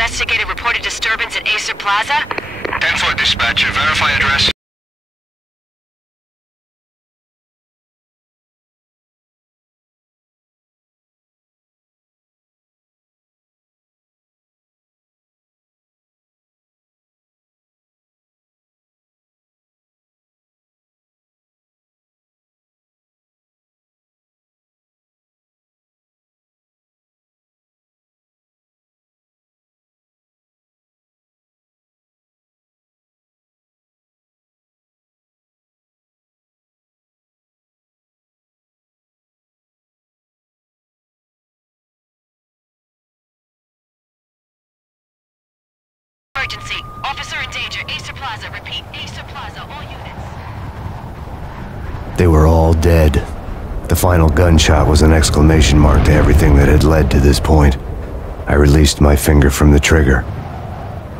investigated reported disturbance at Acer Plaza? 10-4 dispatcher, verify address. Emergency. Officer in danger. Acer Plaza. Repeat. Acer Plaza. All units. They were all dead. The final gunshot was an exclamation mark to everything that had led to this point. I released my finger from the trigger,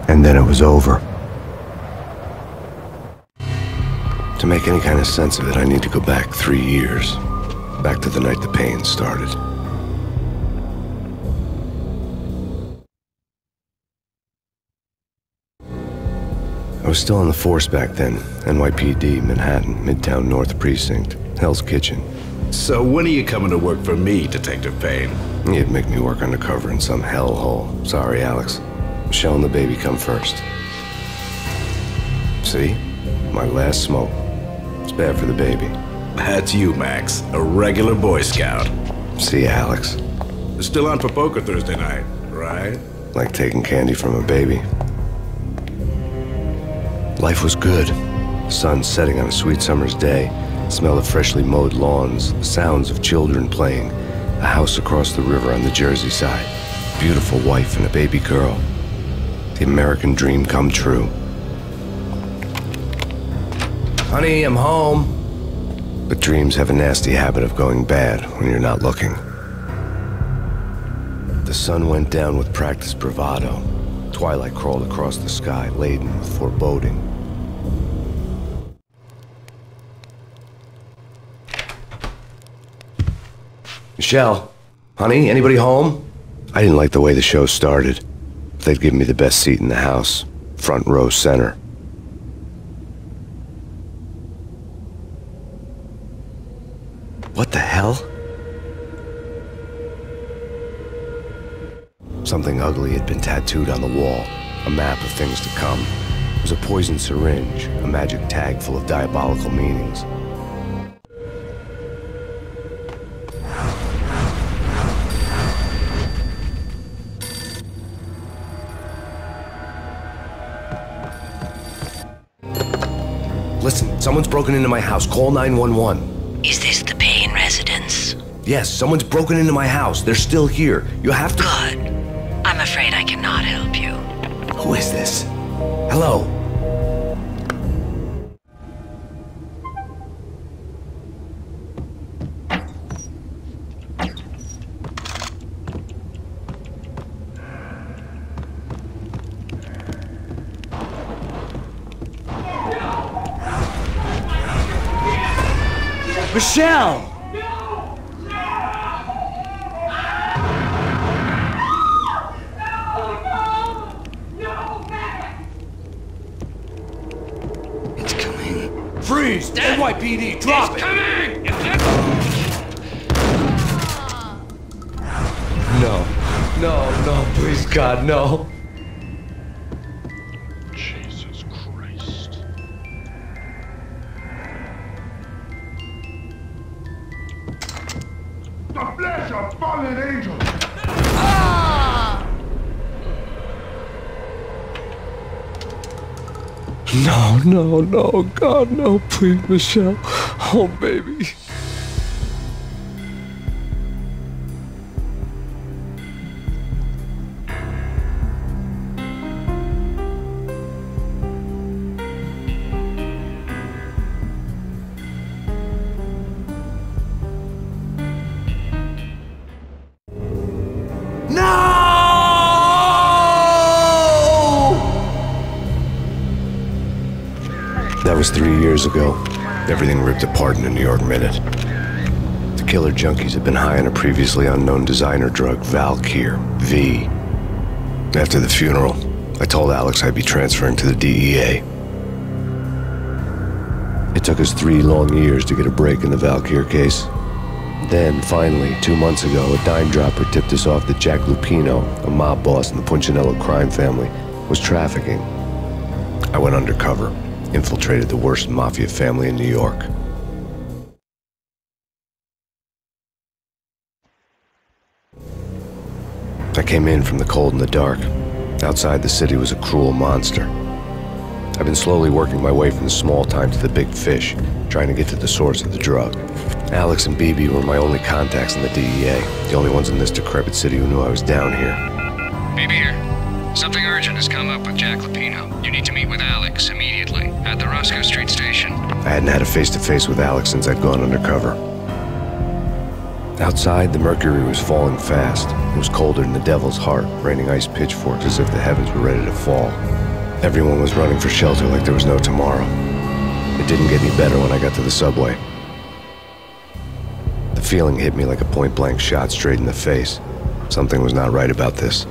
and then it was over. To make any kind of sense of it, I need to go back 3 years. Back to the night the pain started. I was still on the force back then. NYPD, Manhattan, Midtown North Precinct, Hell's Kitchen. So when are you coming to work for me, Detective Payne? You'd make me work undercover in some hellhole. Sorry, Alex. Michelle and the baby come first. See? My last smoke. It's bad for the baby. That's you, Max. A regular Boy Scout. See, Alex. Still on for poker Thursday night, right? Like taking candy from a baby. Life was good. The sun setting on a sweet summer's day. The smell of freshly mowed lawns. The sounds of children playing. A house across the river on the Jersey side. Beautiful wife and a baby girl. The American dream come true. Honey, I'm home. But dreams have a nasty habit of going bad when you're not looking. The sun went down with practiced bravado. Twilight crawled across the sky, laden with foreboding. Michelle, honey, anybody home? I didn't like the way the show started. They'd give me the best seat in the house, front row center. What the hell? Something ugly had been tattooed on the wall, a map of things to come. It was a poisoned syringe, a magic tag full of diabolical meanings. Listen, someone's broken into my house. Call 911. Is this the Payne residence? Yes, someone's broken into my house. They're still here. You have to— Good. I'm afraid I cannot help you. Who is this? Hello? Michelle! It's coming. Freeze! NYPD, drop it! Coming! No. No, no, please, God, no. Jesus Christ. The flesh of fallen angels! No, no, no, God, no, please, Michelle. Oh, baby. That was 3 years ago. Everything ripped apart in a New York minute. The killer junkies had been high on a previously unknown designer drug, Valkyr, V. After the funeral, I told Alex I'd be transferring to the DEA. It took us 3 long years to get a break in the Valkyr case. Then, finally, 2 months ago, a dime dropper tipped us off that Jack Lupino, a mob boss in the Punchinello crime family, was trafficking. I went undercover, infiltrated the worst mafia family in New York. I came in from the cold and the dark. Outside, the city was a cruel monster. I've been slowly working my way from the small time to the big fish, trying to get to the source of the drug. Alex and BB were my only contacts in the DEA, the only ones in this decrepit city who knew I was down here. BB here. Something urgent has come up with Jack Lupino. You need to meet with Alex immediately at the Roscoe Street station. I hadn't had a face-to-face with Alex since I'd gone undercover. Outside, the mercury was falling fast. It was colder than the devil's heart, raining ice pitchforks as if the heavens were ready to fall. Everyone was running for shelter like there was no tomorrow. It didn't get any better when I got to the subway. The feeling hit me like a point-blank shot straight in the face. Something was not right about this.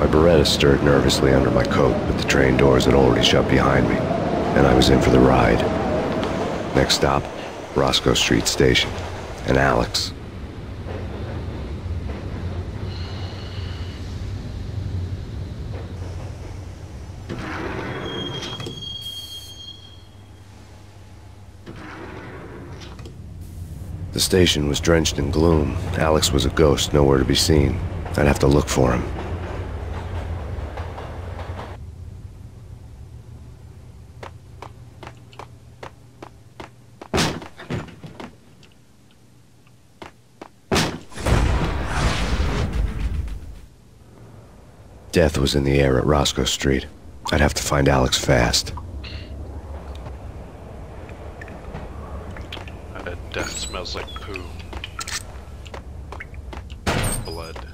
My Beretta stirred nervously under my coat, but the train doors had already shut behind me, and I was in for the ride. Next stop, Roscoe Street Station, and Alex. The station was drenched in gloom. Alex was a ghost, nowhere to be seen. I'd have to look for him. Death was in the air at Roscoe Street. I'd have to find Alex fast. I bet death smells like poo. Blood.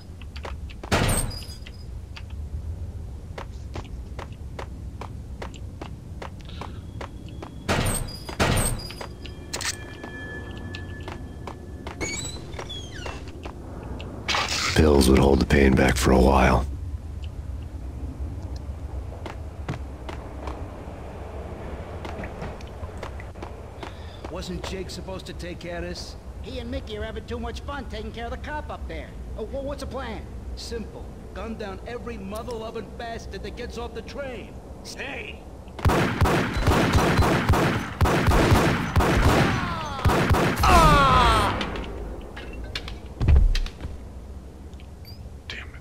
Pills would hold the pain back for a while. Wasn't Jake supposed to take care of this? He and Mickey are having too much fun taking care of the cop up there. Oh, well, what's the plan? Simple. Gun down every mother-loving bastard that gets off the train. Hey! Damn it.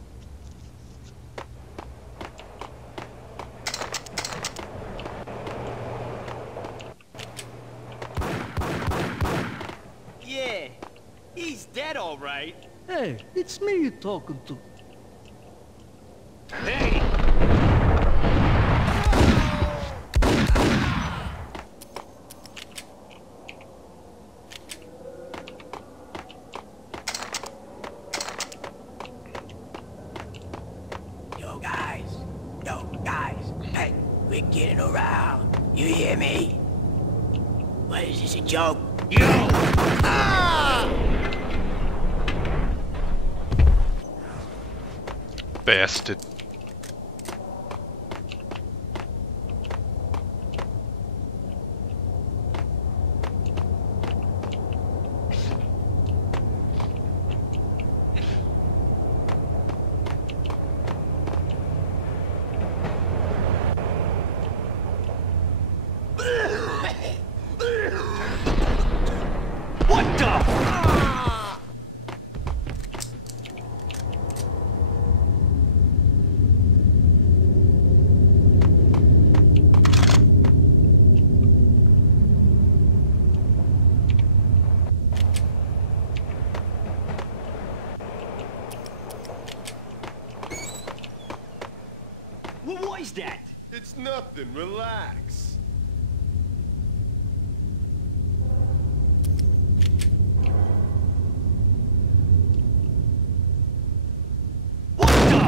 Yeah, he's dead all right. Hey, it's me you're talking to. Hey! Yo guys, hey, we're getting around. You hear me? What is this, a joke? Yo! Ah! Bastard. What the? What was that? It's nothing. Relax. What the?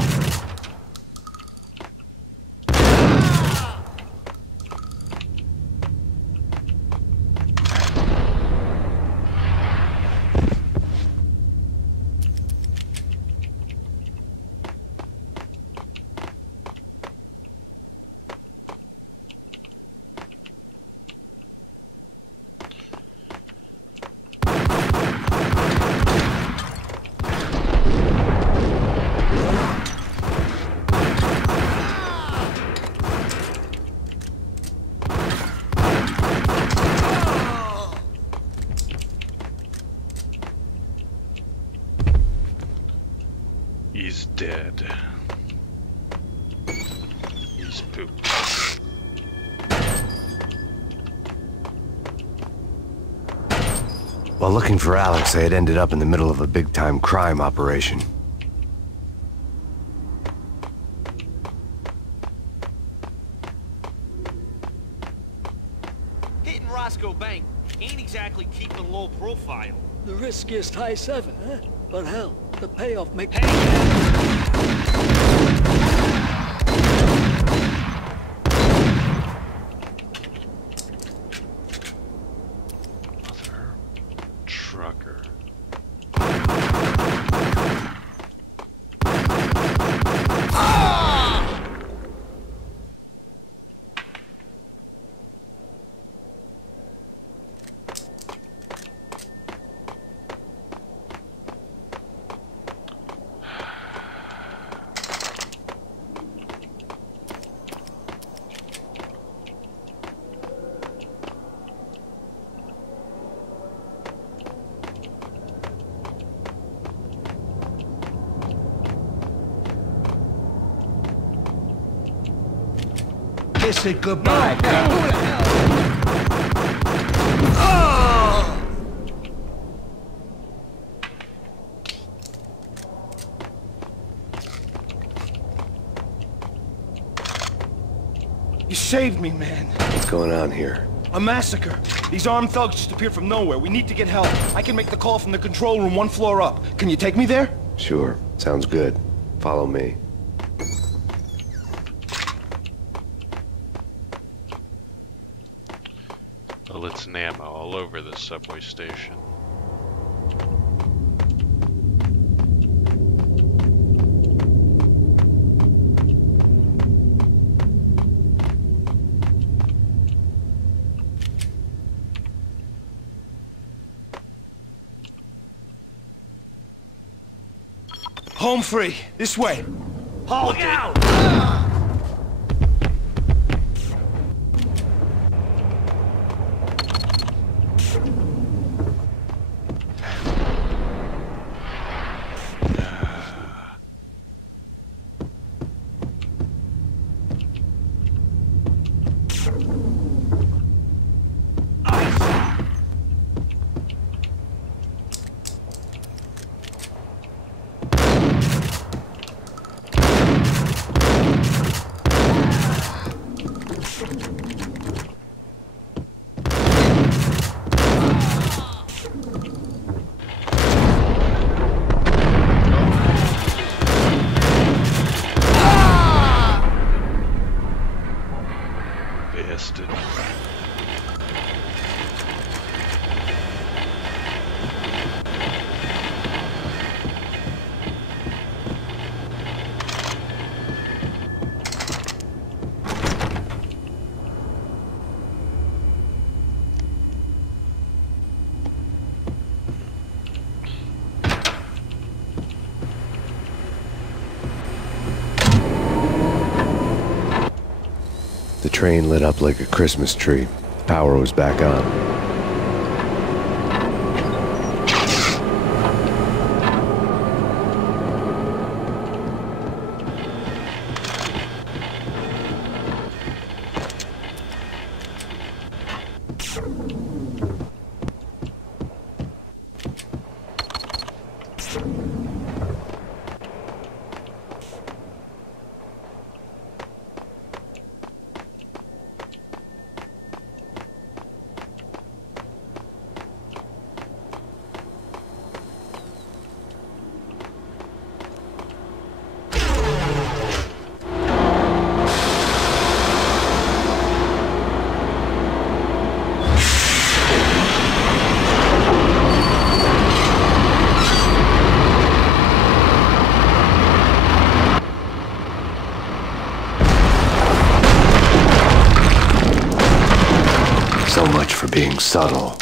He's dead. He's pooped. While looking for Alex, they had ended up in the middle of a big-time crime operation. Hitting Roscoe Bank ain't exactly keeping low profile. The riskiest high seven, huh? But hell, the payoff makes... Trucker. Kiss it goodbye. You saved me, man. What's going on here? A massacre. These armed thugs just appeared from nowhere. We need to get help. I can make the call from the control room 1 floor up. Can you take me there? Sure. Sounds good. Follow me. Bullets and ammo all over this subway station. Home free. This way. Look out! Bastard. The train lit up like a Christmas tree. Power was back on. So much for being subtle.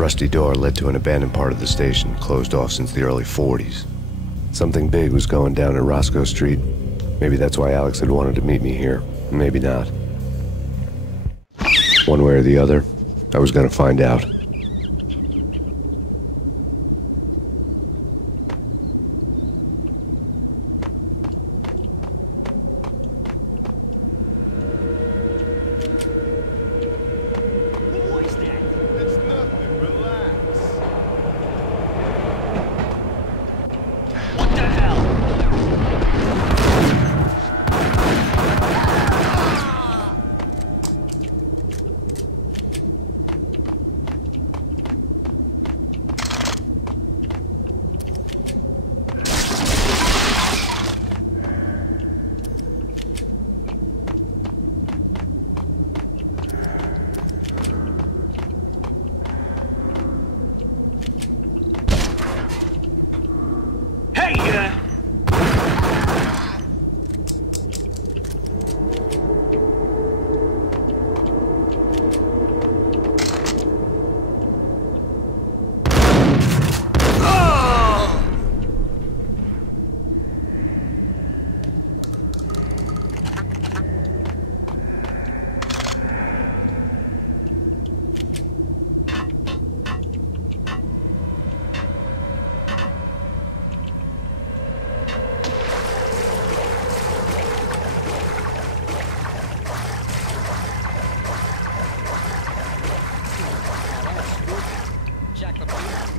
rusty door led to an abandoned part of the station, closed off since the early 40s. Something big was going down at Roscoe Street. Maybe that's why Alex had wanted to meet me here. Maybe not. One way or the other, I was gonna find out.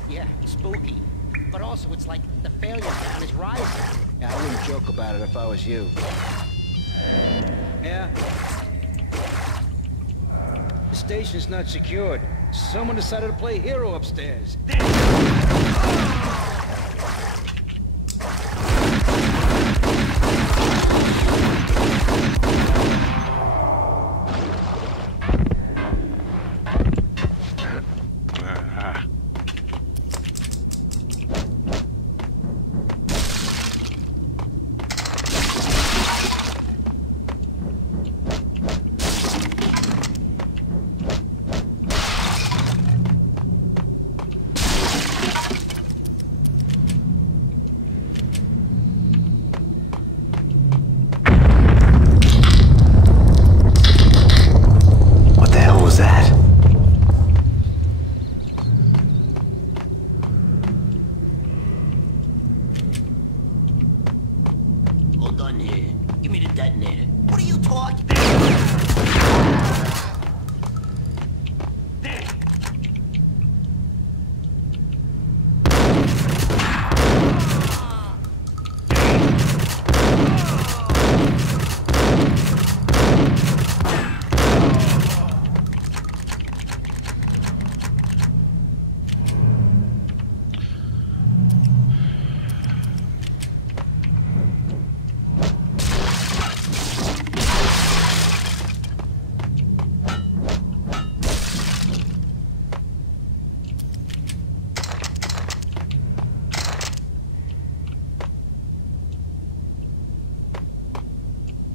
Yeah, spooky. But also, it's like the failure count is rising. Yeah, I wouldn't joke about it if I was you. Yeah? The station's not secured. Someone decided to play hero upstairs.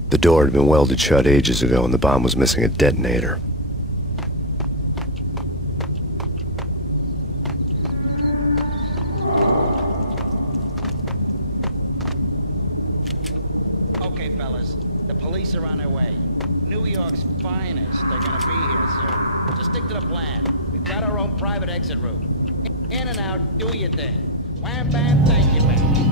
The door had been welded shut ages ago and the bomb was missing a detonator. Okay, fellas. The police are on their way. New York's finest. They're gonna be here soon. Just stick to the plan. We've got our own private exit route. In and out, do your thing. Wham bam, thank you, man.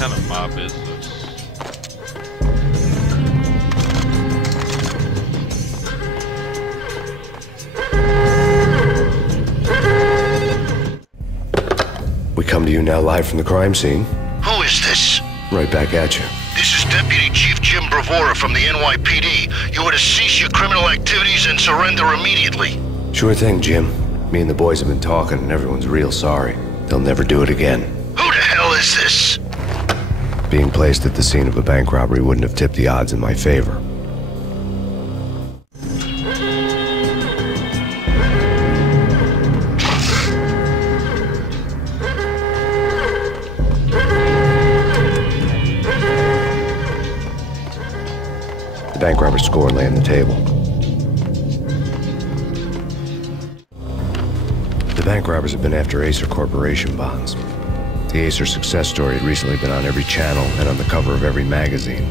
kind of mob is this? We come to you now live from the crime scene. Who is this? Right back at you. This is Deputy Chief Jim Bravura from the NYPD. You are to cease your criminal activities and surrender immediately. Sure thing, Jim. Me and the boys have been talking and everyone's real sorry. They'll never do it again. Who the hell is this? Being placed at the scene of a bank robbery wouldn't have tipped the odds in my favor. The bank robber's score lay on the table. The bank robbers have been after Acer Corporation bonds. The Acer success story had recently been on every channel and on the cover of every magazine.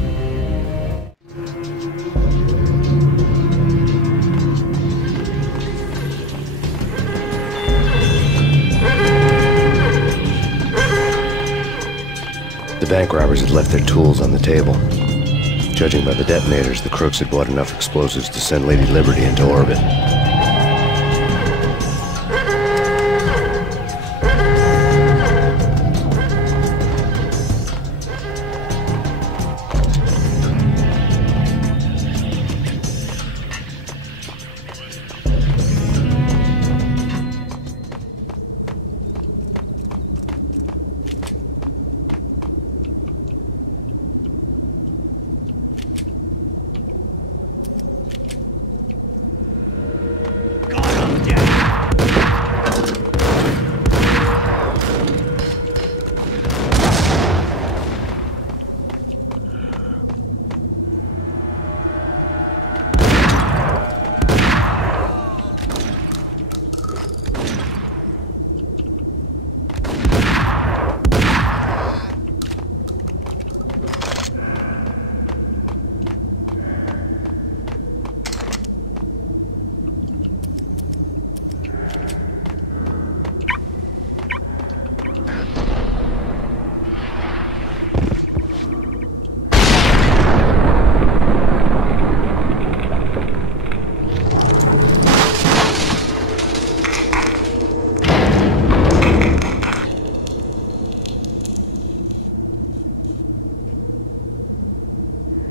The bank robbers had left their tools on the table. Judging by the detonators, the crooks had bought enough explosives to send Lady Liberty into orbit.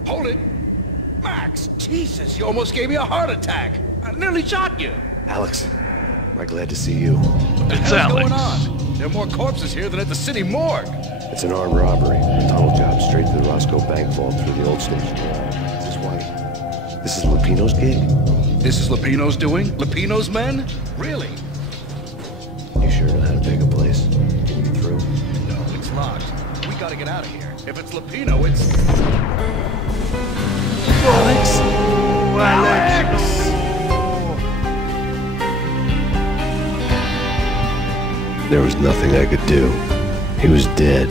Hold it! Max! Jesus, you almost gave me a heart attack! I nearly shot you! Alex, am I glad to see you? What's going on? There are more corpses here than at the city morgue! It's an armed robbery. A tunnel job straight to the Roscoe Bank vault through the old station. Is this why? This is Lupino's gig? This is Lupino's doing? Lupino's men? Really? You sure know how to take a place? Can you get through? No, it's locked. We gotta get out of here. If it's Lupino, it's... Alex! Alex! There was nothing I could do. He was dead.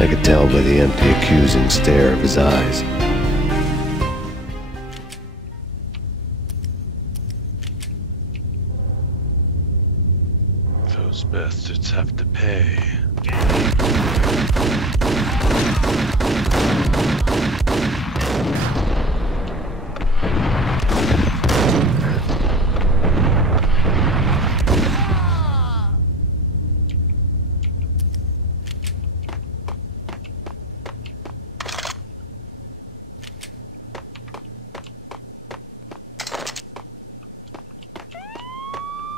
I could tell by the empty, accusing stare of his eyes. Those bastards have to pay.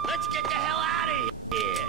Let's get the hell out of here!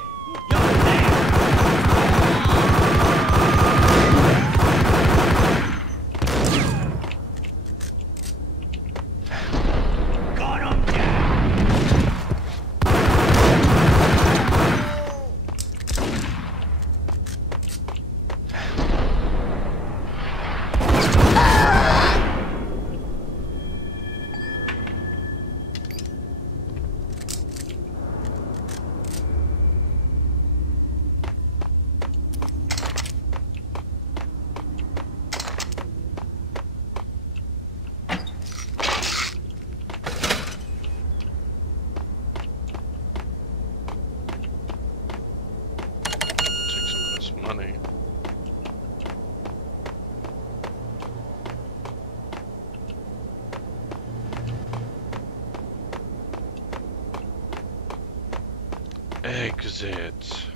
Exit.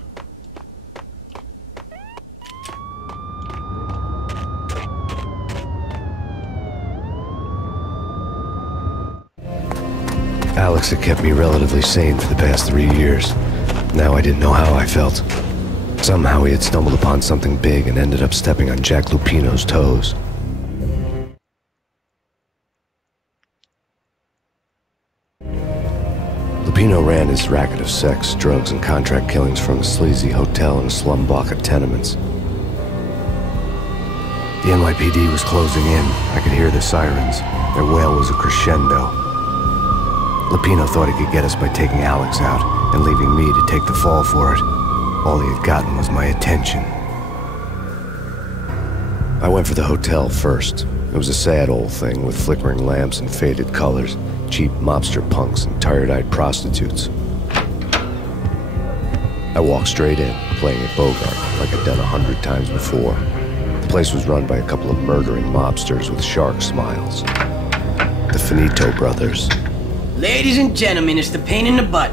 Alex had kept me relatively sane for the past 3 years. Now I didn't know how I felt. Somehow he had stumbled upon something big and ended up stepping on Jack Lupino's toes. Lupino ran his racket of sex, drugs, and contract killings from a sleazy hotel in a slum block of tenements. The NYPD was closing in. I could hear the sirens. Their wail was a crescendo. Lupino thought he could get us by taking Alex out and leaving me to take the fall for it. All he had gotten was my attention. I went for the hotel first. It was a sad old thing with flickering lamps and faded colors, cheap mobster punks and tired-eyed prostitutes. I walked straight in, playing at Bogart like I'd done 100 times before. The place was run by a couple of murdering mobsters with shark smiles. The Finito brothers. Ladies and gentlemen, it's the pain in the butt.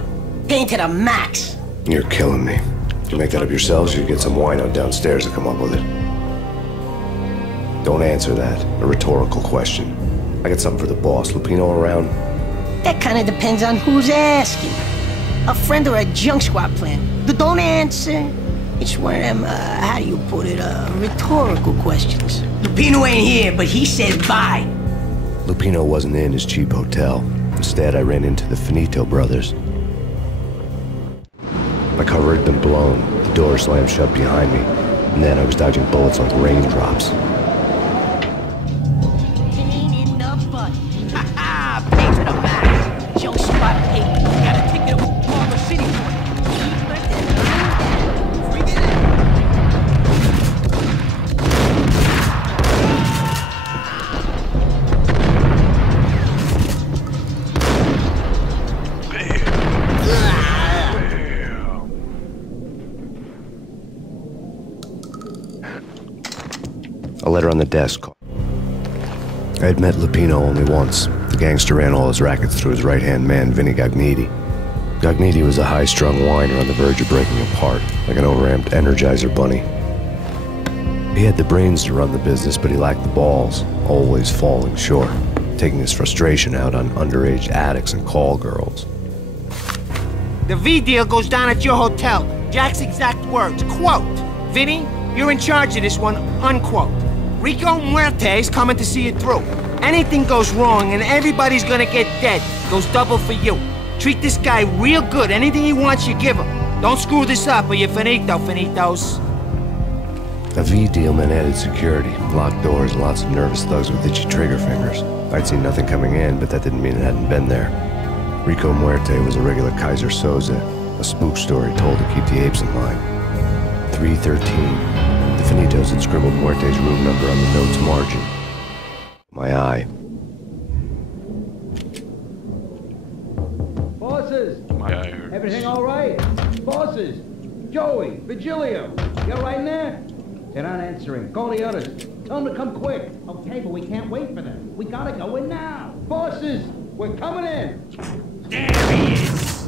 Pain to the max. You're killing me. Did you make that up yourselves, or you get some wino downstairs to come up with it? Don't answer that. A rhetorical question. I got something for the boss. Lupino around? That kind of depends on who's asking. A friend or a junk squad plan. Don't answer. It's one of them, how do you put it, rhetorical questions. Lupino ain't here, but he says bye. Lupino wasn't in his cheap hotel. Instead, I ran into the Finito brothers. My cover had been blown, the door slammed shut behind me, and then I was dodging bullets like raindrops. Pain in the butt. Ha ha! Pain to the max. Junk spot pain. Got a ticket up to Culver City for it. Bring it in. A letter on the desk. I had met Lupino only once. The gangster ran all his rackets through his right-hand man, Vinny Gagniti. Gagniti was a high-strung whiner on the verge of breaking apart, like an overamped Energizer bunny. He had the brains to run the business, but he lacked the balls, always falling short, taking his frustration out on underage addicts and call girls. The V deal goes down at your hotel. Jack's exact words, quote, "Vinny, you're in charge of this one," unquote. Rico Muerte's coming to see it through. Anything goes wrong and everybody's gonna get dead. Goes double for you. Treat this guy real good. Anything he wants, you give him. Don't screw this up or you're finito, finitos. A V deal meant added security, locked doors, and lots of nervous thugs with itchy trigger fingers. I'd seen nothing coming in, but that didn't mean it hadn't been there. Rico Muerte was a regular Kaiser Soze, a spook story told to keep the apes in line. 313. The Finitos had scribbled Muerte's room number on the note's margin. My eye. Bosses! My eye hurts. Everything all right? Bosses! Joey, Virgilio, you all right in there? They're not answering. Call the others. Tell them to come quick. Okay, but we can't wait for them. We gotta go in now. Bosses, we're coming in. There he is!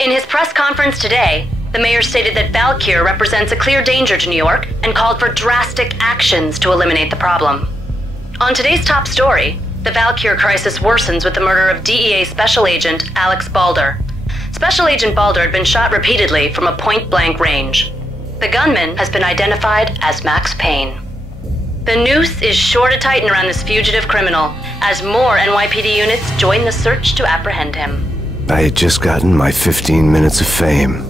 In his press conference today, the mayor stated that Valkyr represents a clear danger to New York and called for drastic actions to eliminate the problem. On today's top story, the Valkyr crisis worsens with the murder of DEA Special Agent Alex Balder. Special Agent Balder had been shot repeatedly from a point-blank range. The gunman has been identified as Max Payne. The noose is sure to tighten around this fugitive criminal as more NYPD units join the search to apprehend him. I had just gotten my 15 minutes of fame.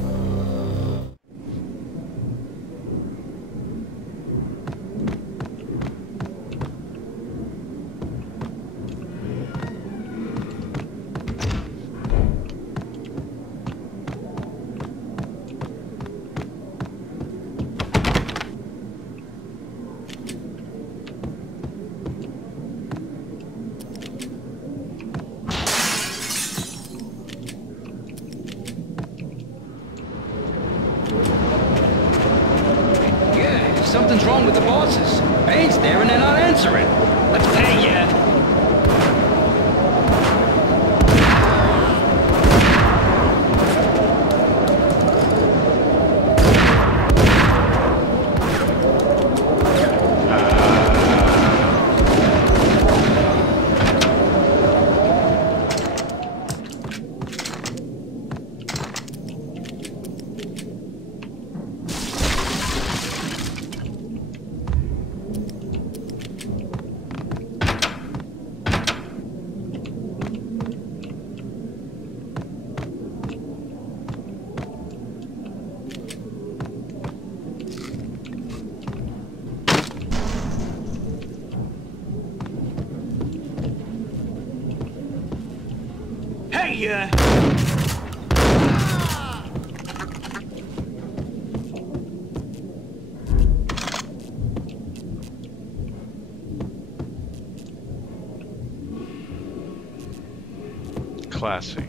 Something's wrong with the bosses. Payne's there and they're not answering. Let's pay ya. Hey, Classy.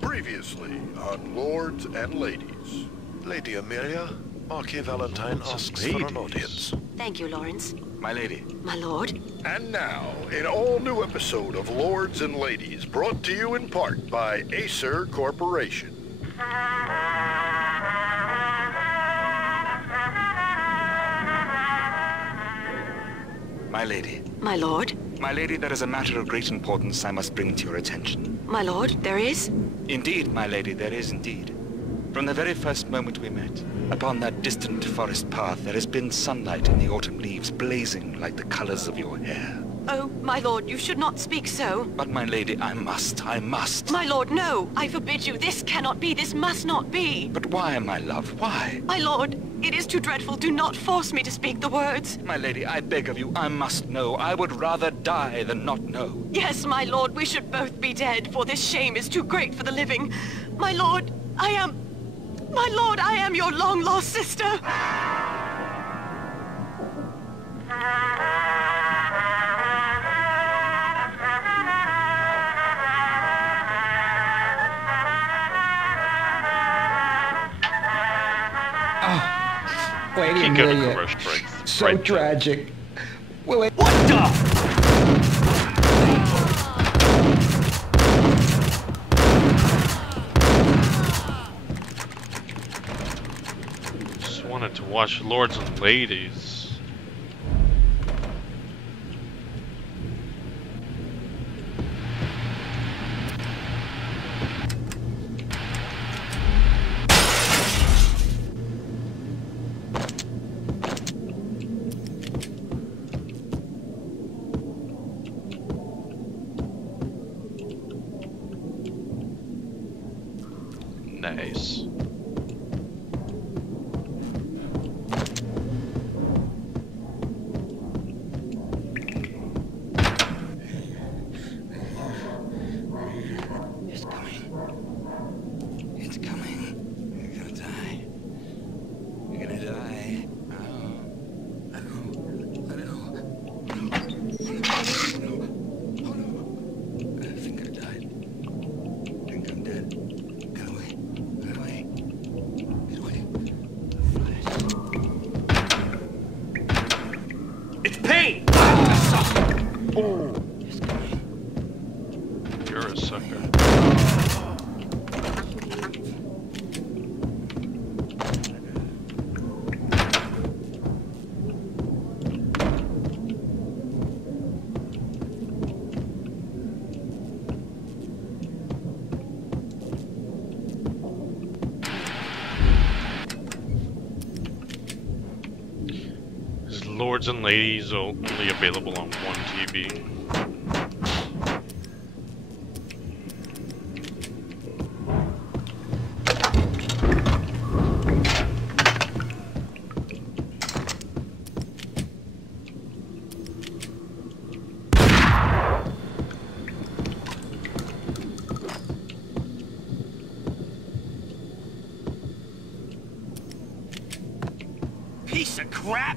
Previously on Lords and Ladies. Lady Amelia, Marquis Valentine asks for an audience. Thank you, Lawrence. My lady. My lord. And now, an all-new episode of Lords and Ladies, brought to you in part by Acer Corporation. My lady. My lord. My lady, there is a matter of great importance I must bring to your attention. My lord, there is? Indeed, my lady, there is indeed. From the very first moment we met, upon that distant forest path, there has been sunlight in the autumn leaves blazing like the colors of your hair. Oh, my lord, you should not speak so. But my lady, I must. My lord, no! I forbid you. This cannot be. This must not be. But why, my love? Why? My lord, it is too dreadful. Do not force me to speak the words. My lady, I beg of you, I must know. I would rather die than not know. Yes, my lord, we should both be dead, for this shame is too great for the living. My lord, I am your long-lost sister. Wait a minute. So tragic. Well, what the? Just wanted to watch Lords and Ladies. Nice. It's coming. It's coming. You're gonna die. You're gonna die. I think I died. I think I'm dead. Get away. Get away. Get away. it's Payne! Oh. You're a sucker. Lords and Ladies only available on one TV. Piece of crap!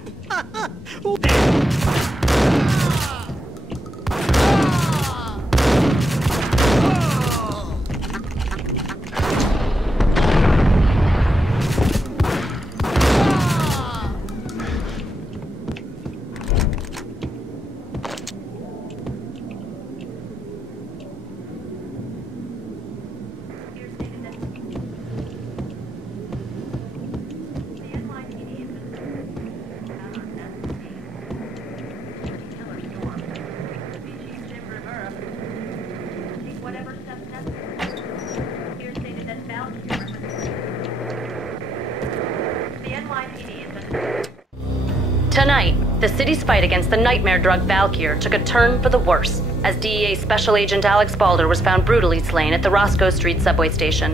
Tonight, the city's fight against the nightmare drug Valkyr took a turn for the worse, as DEA Special Agent Alex Balder was found brutally slain at the Roscoe Street subway station.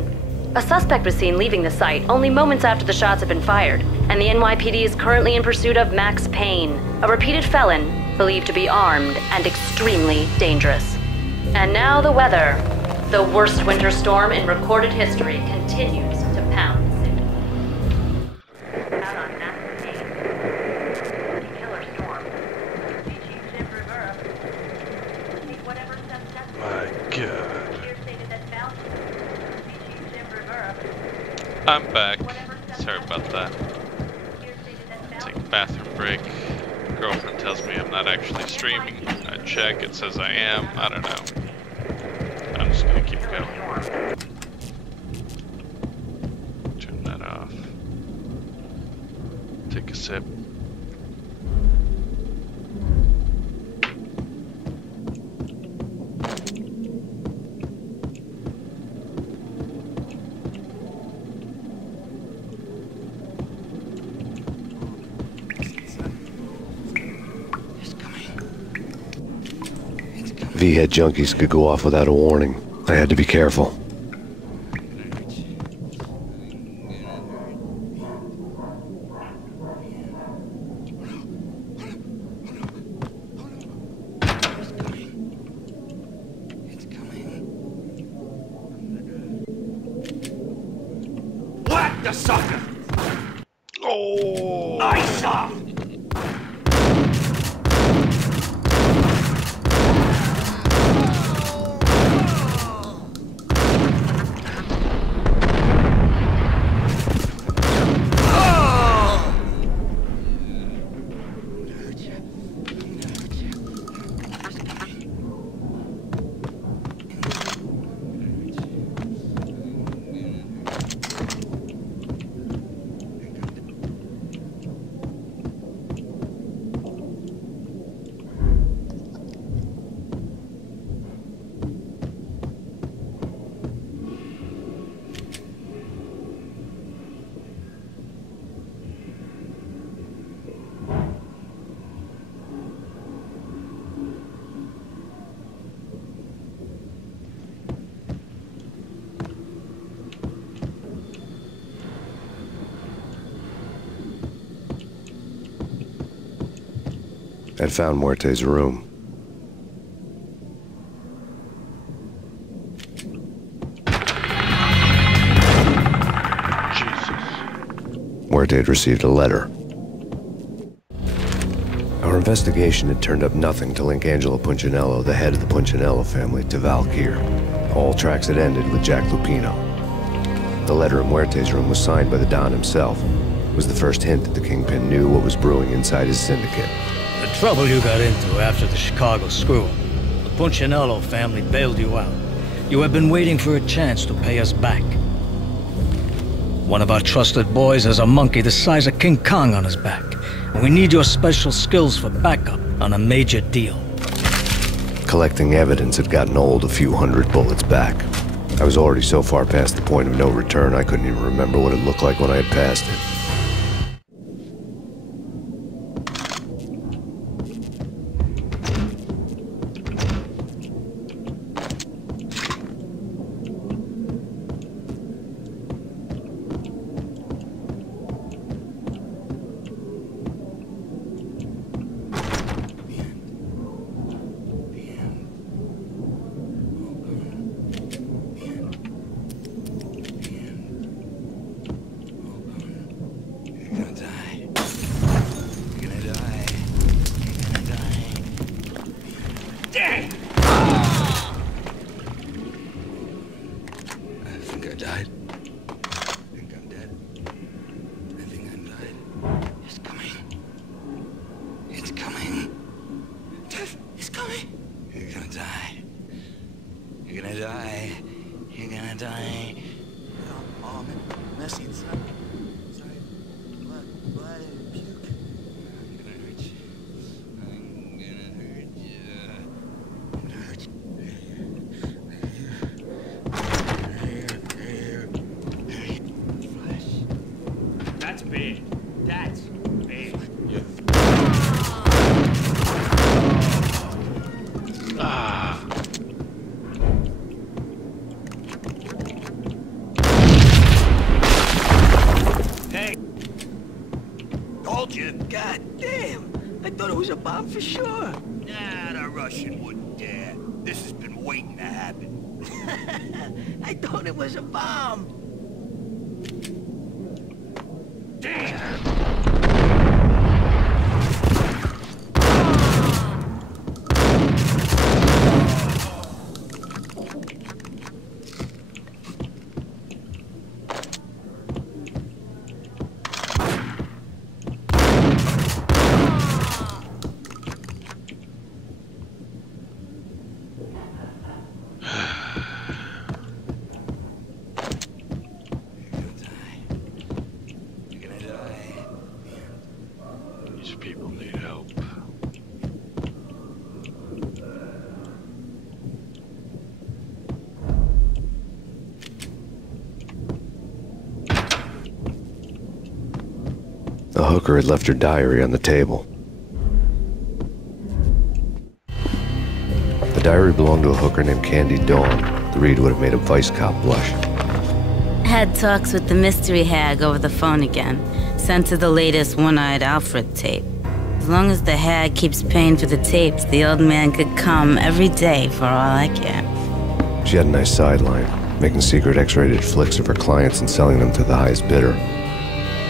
A suspect was seen leaving the site only moments after the shots had been fired, and the NYPD is currently in pursuit of Max Payne, a repeated felon believed to be armed and extremely dangerous. And now the weather. The worst winter storm in recorded history continues to pound the city. Out on Max Payne. Killer storm. My God. I'm back. Sorry about that. Take a bathroom break. Girlfriend tells me I'm not actually streaming. I check, it says I am. I don't know. I'm just gonna keep going. Turn that off. Take a sip. V-head junkies could go off without a warning. I had to be careful. Whack the sucker! Oh! Ice off! I'd found Muerte's room. Muerte had received a letter. Our investigation had turned up nothing to link Angelo Punchinello, the head of the Punchinello family, to Valkyr. All tracks had ended with Jack Lupino. The letter in Muerte's room was signed by the Don himself. It was the first hint that the Kingpin knew what was brewing inside his syndicate. The trouble you got into after the Chicago screw-up. The Punchinello family bailed you out. You have been waiting for a chance to pay us back. One of our trusted boys has a monkey the size of King Kong on his back. And we need your special skills for backup on a major deal. Collecting evidence had gotten old a few hundred bullets back. I was already so far past the point of no return I couldn't even remember what it looked like when I had passed it. God damn! I thought it was a bomb for sure. Nah, the Russian wouldn't dare. This has been waiting to happen. I thought it was a bomb. Damn! The hooker had left her diary on the table. The diary belonged to a hooker named Candy Dawn. The read would have made a vice cop blush. Had talks with the mystery hag over the phone again. Sent her the latest One-Eyed Alfred tape. As long as the hag keeps paying for the tapes, the old man could come every day for all I care. She had a nice sideline, making secret X-rated flicks of her clients and selling them to the highest bidder.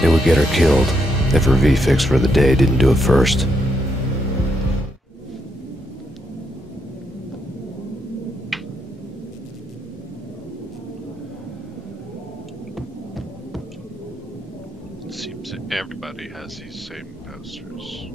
It would get her killed if her V-fix for the day didn't do it first. It seems that everybody has these same posters.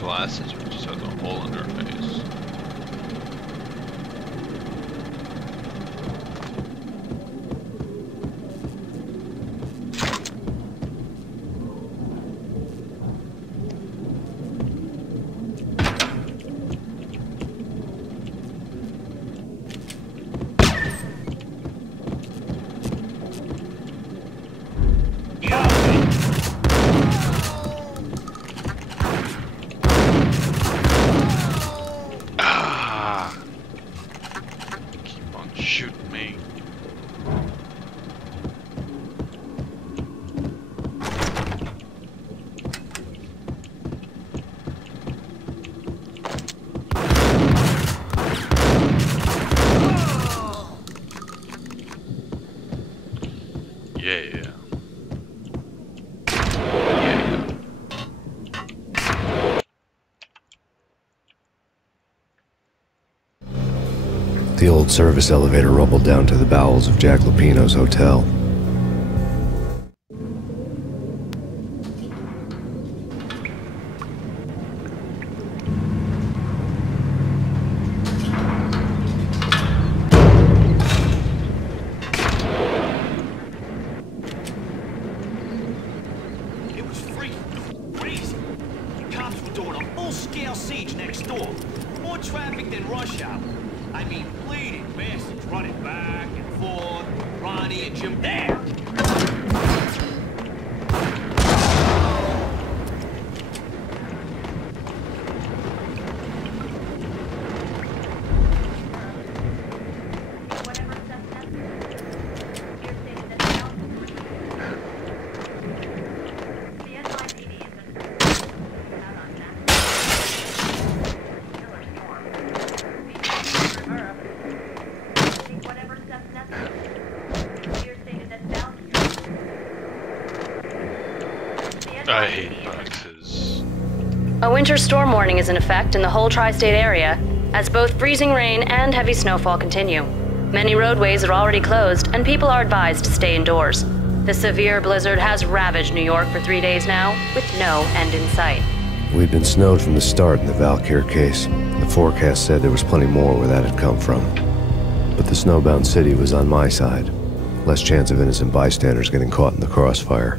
Glasses or just has a hole in her face. The old service elevator rumbled down to the bowels of Jack Lupino's hotel. It was freaking crazy. The cops were doing a full-scale siege next door. More traffic than rush hour. I mean, bleeding bastards running back and forth. Ronnie and Jim there. I hate boxes. A winter storm warning is in effect in the whole tri-state area, as both freezing rain and heavy snowfall continue. Many roadways are already closed, and people are advised to stay indoors. The severe blizzard has ravaged New York for 3 days now, with no end in sight. We'd been snowed from the start in the Valkyr case. The forecast said there was plenty more where that had come from. But the snowbound city was on my side. Less chance of innocent bystanders getting caught in the crossfire.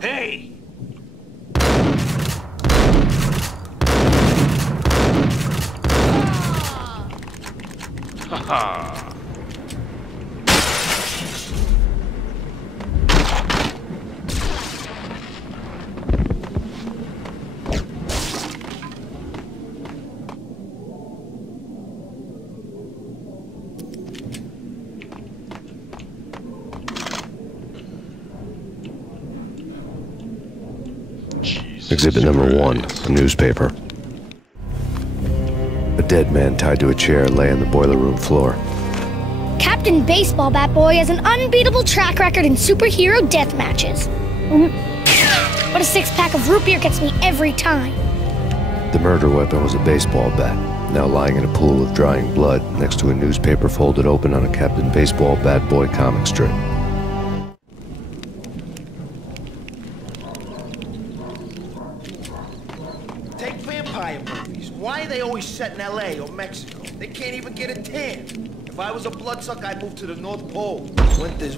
Hey! Haha! Exhibit number 1, a newspaper. A dead man tied to a chair lay on the boiler room floor. Captain Baseball Bat Boy has an unbeatable track record in superhero death matches. But a 6-pack of root beer gets me every time. The murder weapon was a baseball bat, now lying in a pool of drying blood next to a newspaper folded open on a Captain Baseball Bat Boy comic strip. Take vampire movies. Why are they always set in LA or Mexico? They can't even get a tan. If I was a bloodsucker, I'd move to the North Pole. Winter's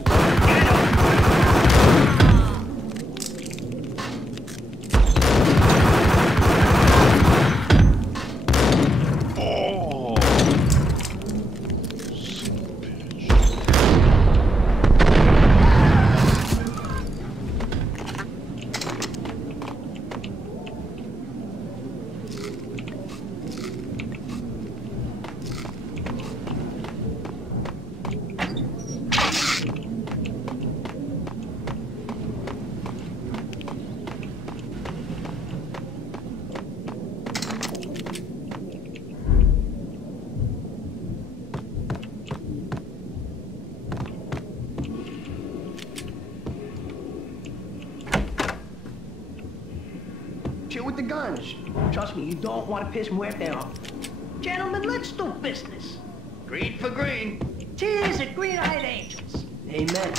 Chill with the guns. Trust me, you don't want to piss Muerte off. Gentlemen, let's do business. Green for green. Cheers at green-eyed angels. Amen.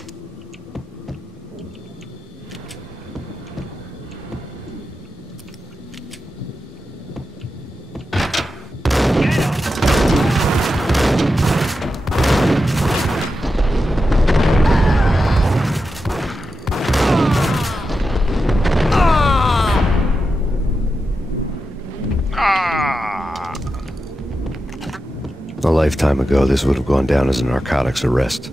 A lifetime ago, this would have gone down as a narcotics arrest.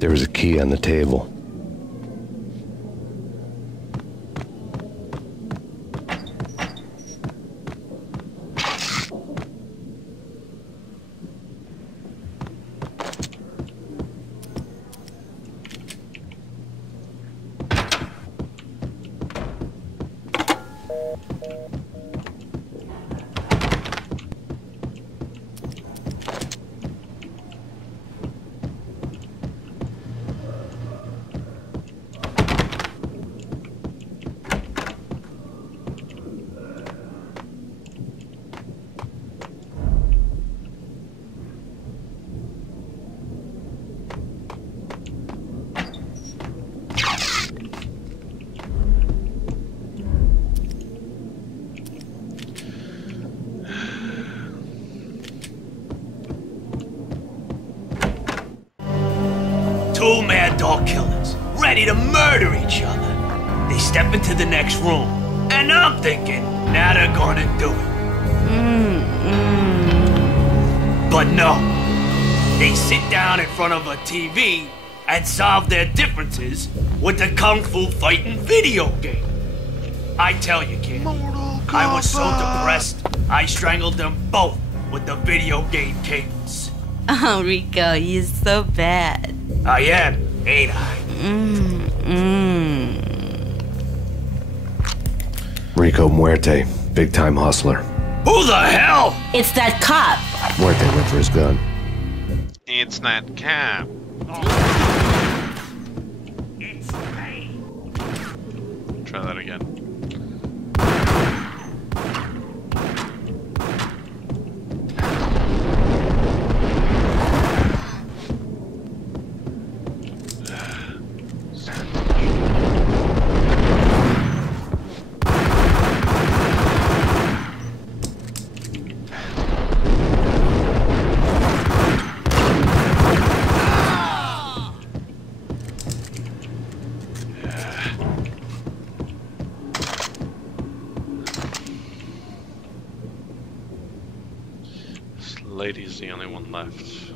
There was a key on the table. ready to murder each other. They step into the next room, and I'm thinking, now they're gonna do it. But no. They sit down in front of a TV and solve their differences with the Kung Fu fighting video game. I tell you, kid, I was so depressed, I strangled them both with the video game cadence. Oh, Rico, you're so bad. I am, ain't I? Rico Muerte, big-time hustler. Who the hell? It's that cop. Muerte went for his gun. It's not Cap. It's me. Try that again. Lady's the only one left.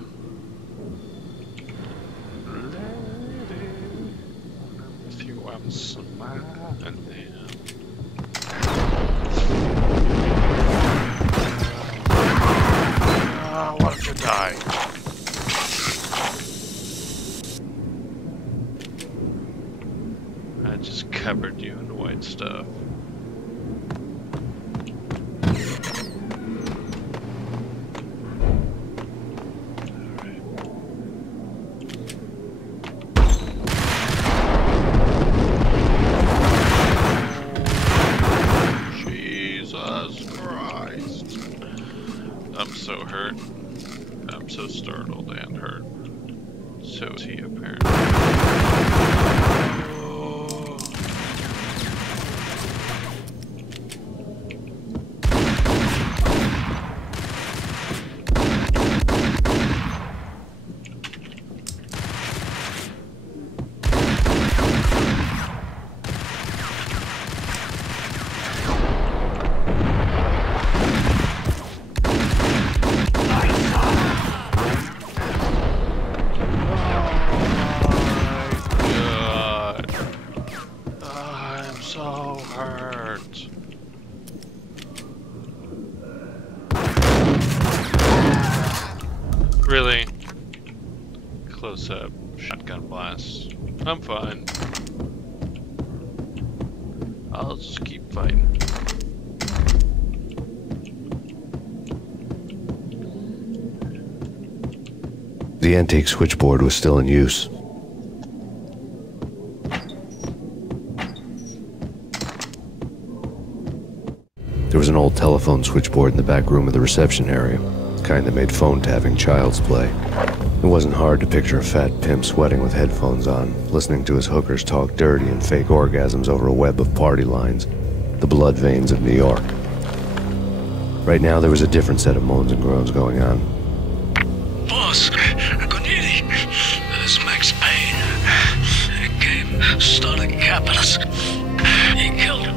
Lady, with you I'm smiling. Why don't you die? I just covered you in white stuff. I'm so hurt. I'm so startled and hurt. So is he, apparently. So hurt. Really? Close up, shotgun blast. I'm fine. I'll just keep fighting. The antique switchboard was still in use. There was an old telephone switchboard in the back room of the reception area, the kind that made phone tapping child's play. It wasn't hard to picture a fat pimp sweating with headphones on, listening to his hookers talk dirty and fake orgasms over a web of party lines, the blood veins of New York. Right now there was a different set of moans and groans going on. Boss, good evening. This is Max Payne. He came, started capping us. He killed him.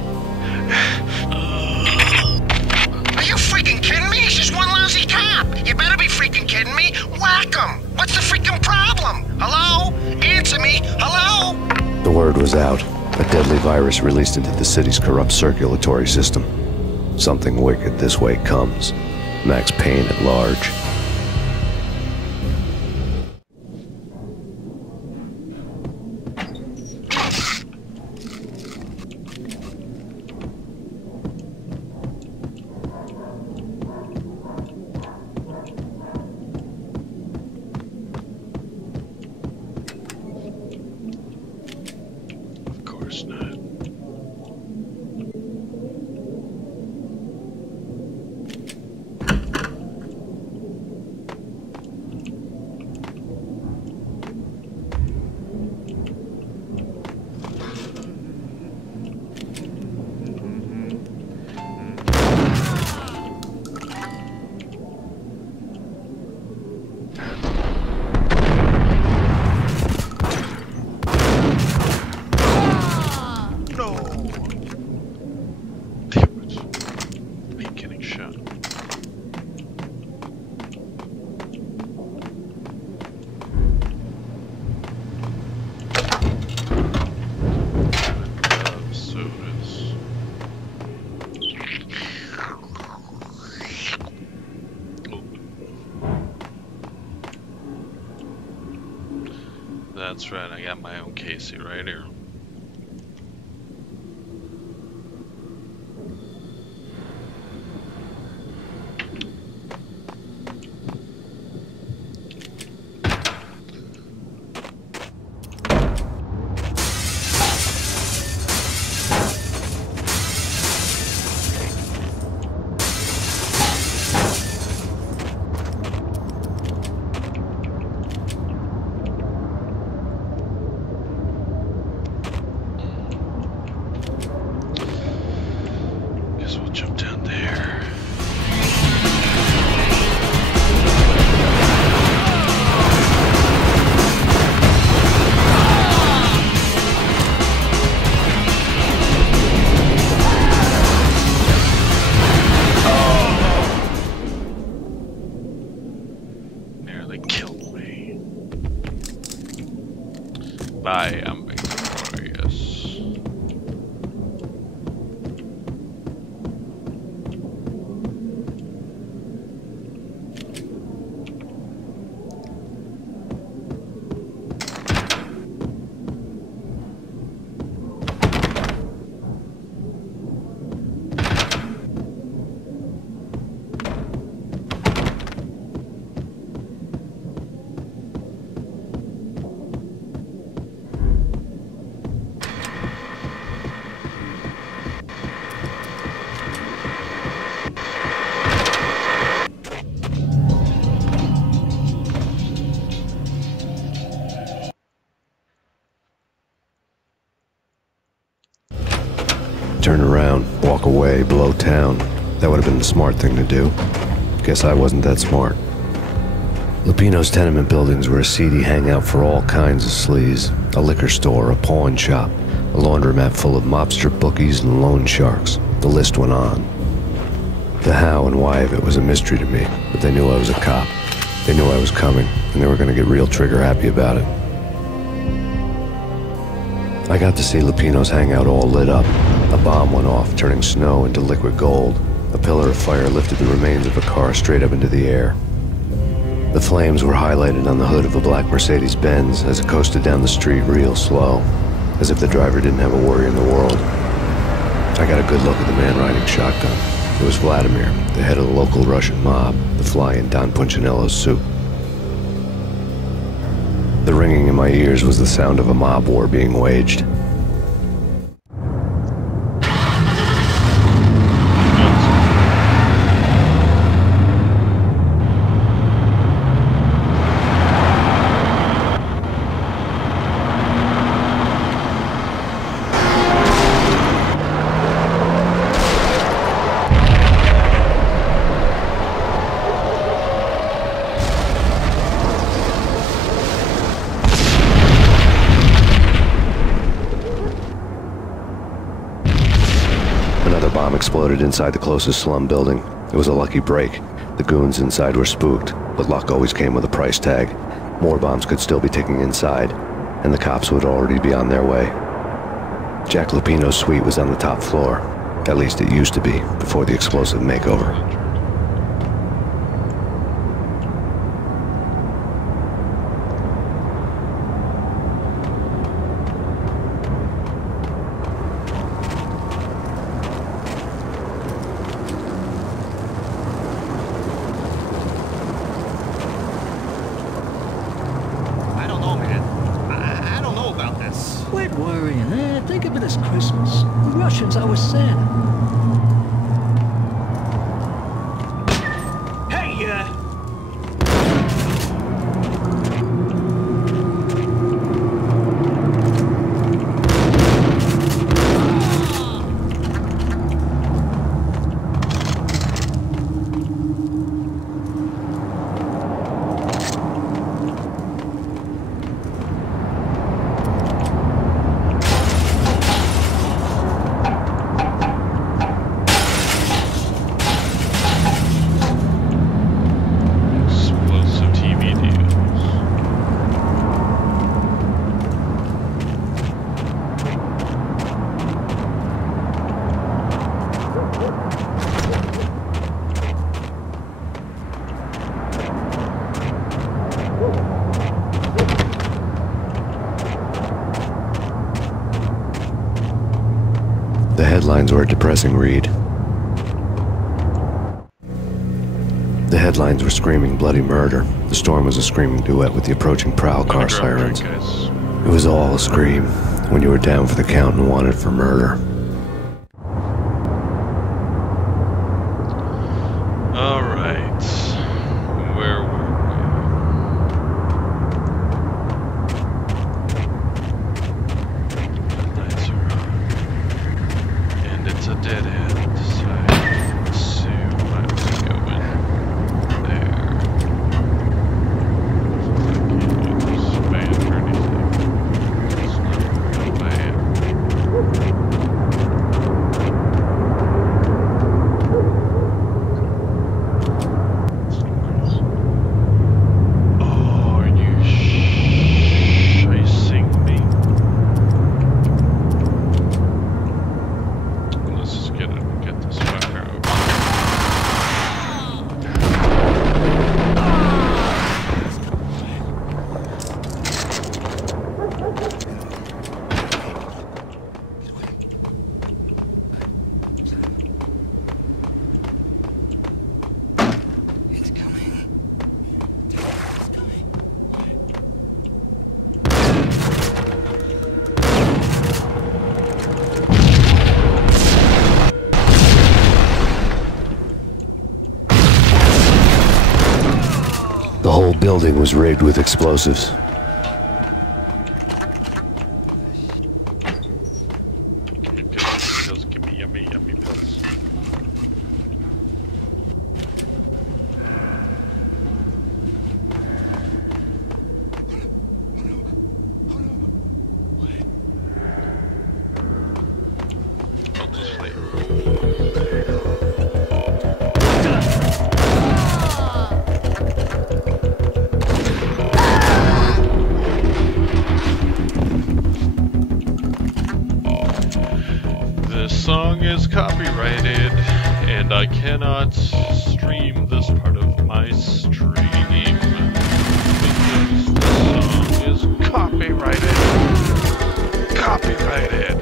Are you freaking kidding me? He's just one lousy cop. You better be freaking kidding me. Whack him. What's the freaking problem? Hello? Answer me. Hello? The word was out. A deadly virus released into the city's corrupt circulatory system. Something wicked this way comes. Max Payne at large. Of course not. That's right, I got my own Casey right here. I am victorious. Turn around, walk away, blow town. That would have been the smart thing to do. Guess I wasn't that smart. Lupino's tenement buildings were a seedy hangout for all kinds of sleaze. A liquor store, a pawn shop, a laundromat full of mobster bookies and loan sharks. The list went on. The how and why of it was a mystery to me, but they knew I was a cop. They knew I was coming, and they were going to get real trigger happy about it. I got to see Lupino's hangout all lit up. A bomb went off, turning snow into liquid gold. A pillar of fire lifted the remains of a car straight up into the air. The flames were highlighted on the hood of a black Mercedes-Benz as it coasted down the street real slow, as if the driver didn't have a worry in the world. I got a good look at the man riding shotgun. It was Vladimir, the head of the local Russian mob, the fly in Don Punchinello's suit. The ringing in my ears was the sound of a mob war being waged. Exploded inside the closest slum building. It was a lucky break. The goons inside were spooked, but luck always came with a price tag. More bombs could still be ticking inside, and the cops would already be on their way. Jack Lupino's suite was on the top floor. At least it used to be, before the explosive makeover. The headlines were a depressing read. The headlines were screaming bloody murder. The storm was a screaming duet with the approaching prowl car sirens. It was all a scream when you were down for the count and wanted for murder. Alright. Where were we? Lights are on. And it's a dead end, so let's see what I'm going there. I can't expand or anything. It's not real bad. The whole building was rigged with explosives. Give me yummy, yummy pills. I'll just leave. This song is copyrighted, and I cannot stream this part of my stream because the song is copyrighted. Copyrighted.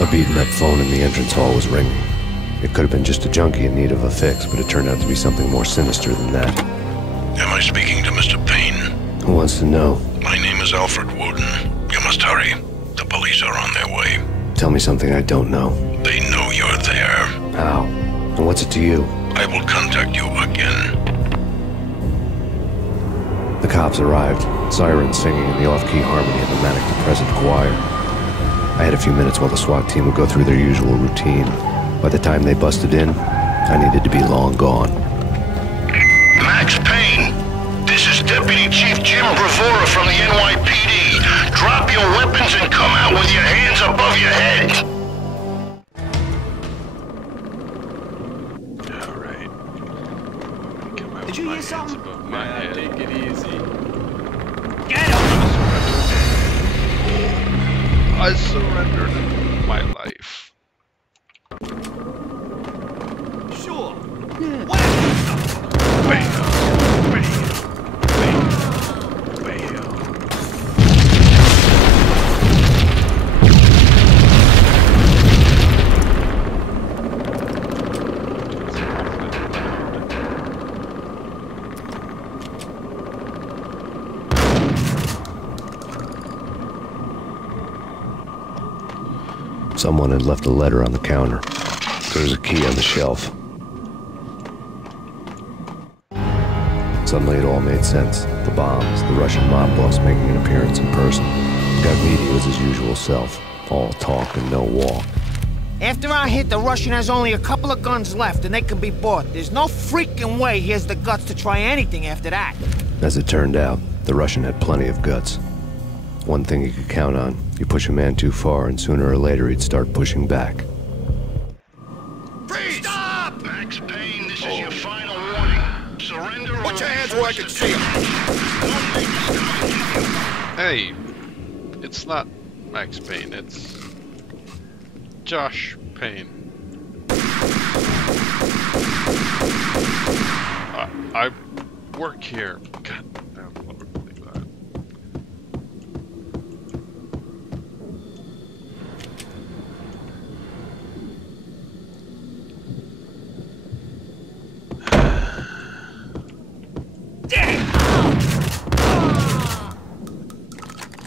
A beaten-up phone in the entrance hall was ringing. It could have been just a junkie in need of a fix, but it turned out to be something more sinister than that. Am I speaking to Mr. Payne? Who wants to know? My name is Alfred Woden. You must hurry. The police are on their way. Tell me something I don't know. They know you're there. How? And what's it to you? I will contact you again. The cops arrived, sirens singing in the off-key harmony of the manic-depressive choir. I had a few minutes while the SWAT team would go through their usual routine. By the time they busted in, I needed to be long gone. Max Payne, this is Deputy Chief Jim Bravura from the NYPD. Drop your weapons and come out with your hands above your head. Alright. Did you hear something? Take it easy. Get him! I surrendered my life. Sure. Someone had left a letter on the counter. There was a key on the shelf. Suddenly it all made sense. The bombs, the Russian mob boss making an appearance in person. Gognidi was his usual self. All talk and no walk. After our hit, the Russian has only a couple of guns left and they can be bought. There's no freaking way he has the guts to try anything after that. As it turned out, the Russian had plenty of guts. One thing you could count on, you push a man too far and sooner or later he'd start pushing back. Freeze! Stop! Max Payne, this is your final warning. Surrender or... Put your hands where I can see them. Hey, it's not Max Payne, it's Josh Payne. I work here. God damn, let me believe that.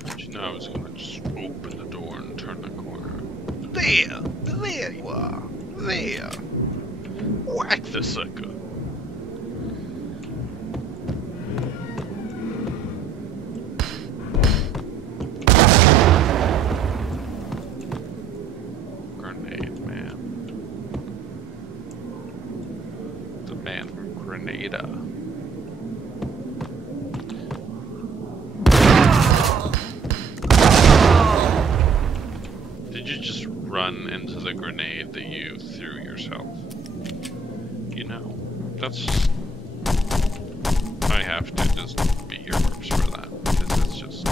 Did you know I was gonna just open the door and turn the corner? There you are. There. Whack the sucker. Grenade man. The man from Grenada. Did you just run into the grenade that you threw yourself? You know, that's... I have to just be your corpse for that, because it's just...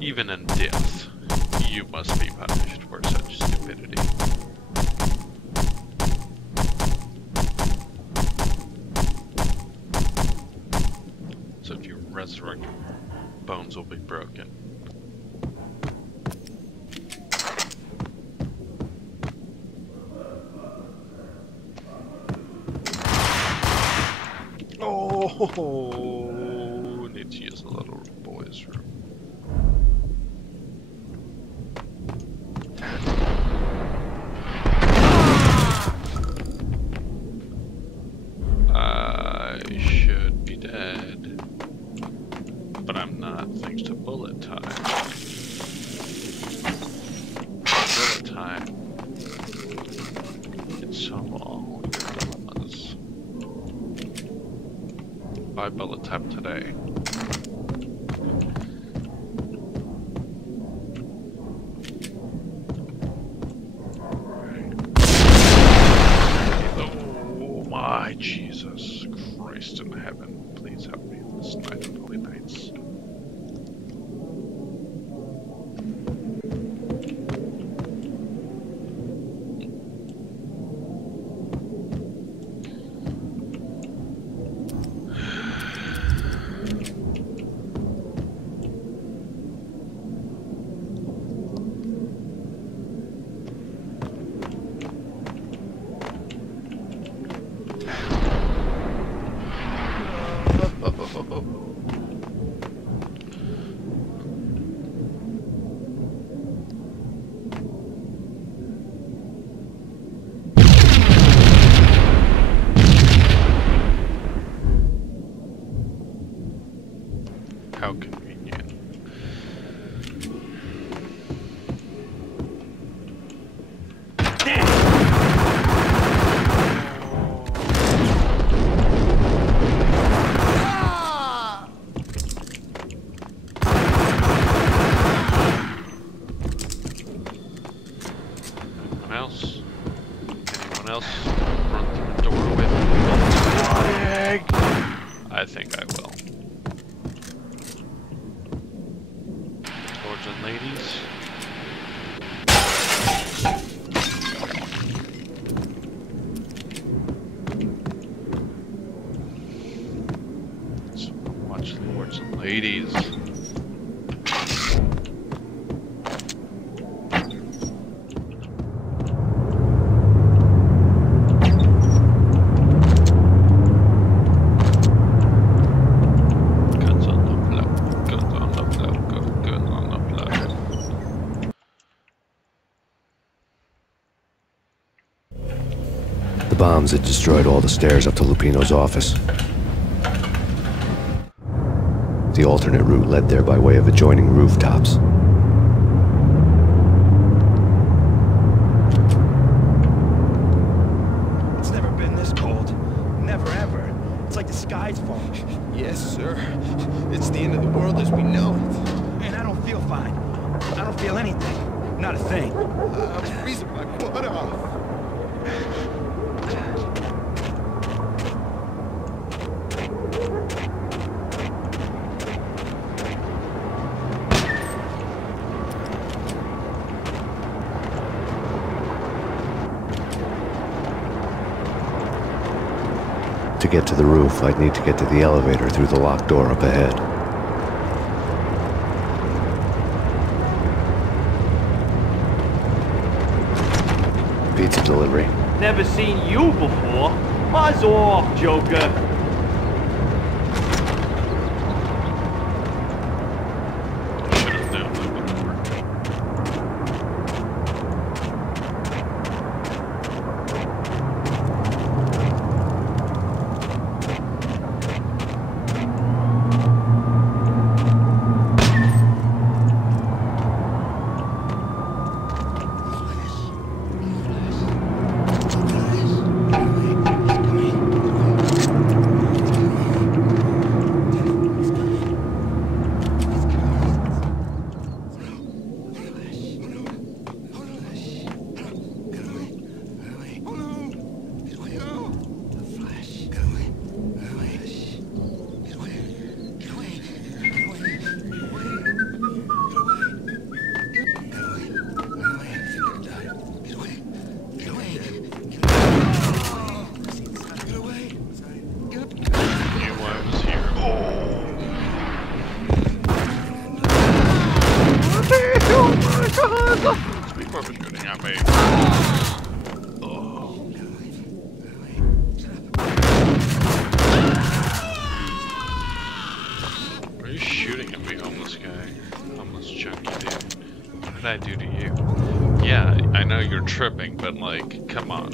Even in death, you must be punished for such stupidity. So if you resurrect, bones will be broken. Oh, need to use a little boy's room. I should be dead, but I'm not thanks to bullet time. Bullet time. It's so long. Dilemmas. Buy bullet time today. Oh my Jesus Christ in heaven, please help me this night of holy nights. How convenient. Anyone else? Anyone else run through the door with me? I think I will. Lords and ladies. So watch lords and ladies. The bombs had destroyed all the stairs up to Lupino's office. The alternate route led there by way of adjoining rooftops. It's never been this cold. Never ever. It's like the sky's falling. Yes, sir. It's the end of the world as we know it. And I don't feel fine. I don't feel anything. Not a thing. I'm freezing my butt off. To get to the roof, I'd need to get to the elevator through the locked door up ahead. Pizza delivery. Never seen you before. Buzz off, Joker. Tripping, but like, come on.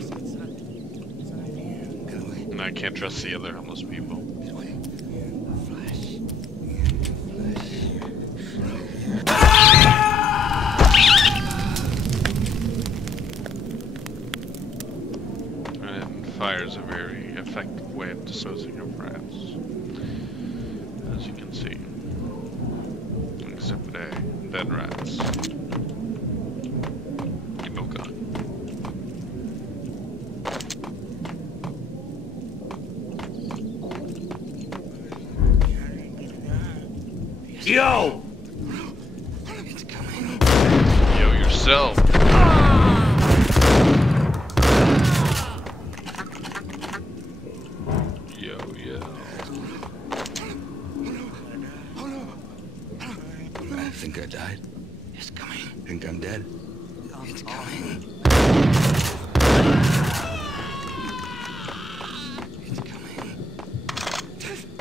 And I can't trust the other homeless people. And fire is a very effective way of disposing of rats, as you can see. Exhibit A, dead rats. Yo! Yo, yourself. Yo. I think I died. It's coming. Think I'm dead. It's coming. It's coming.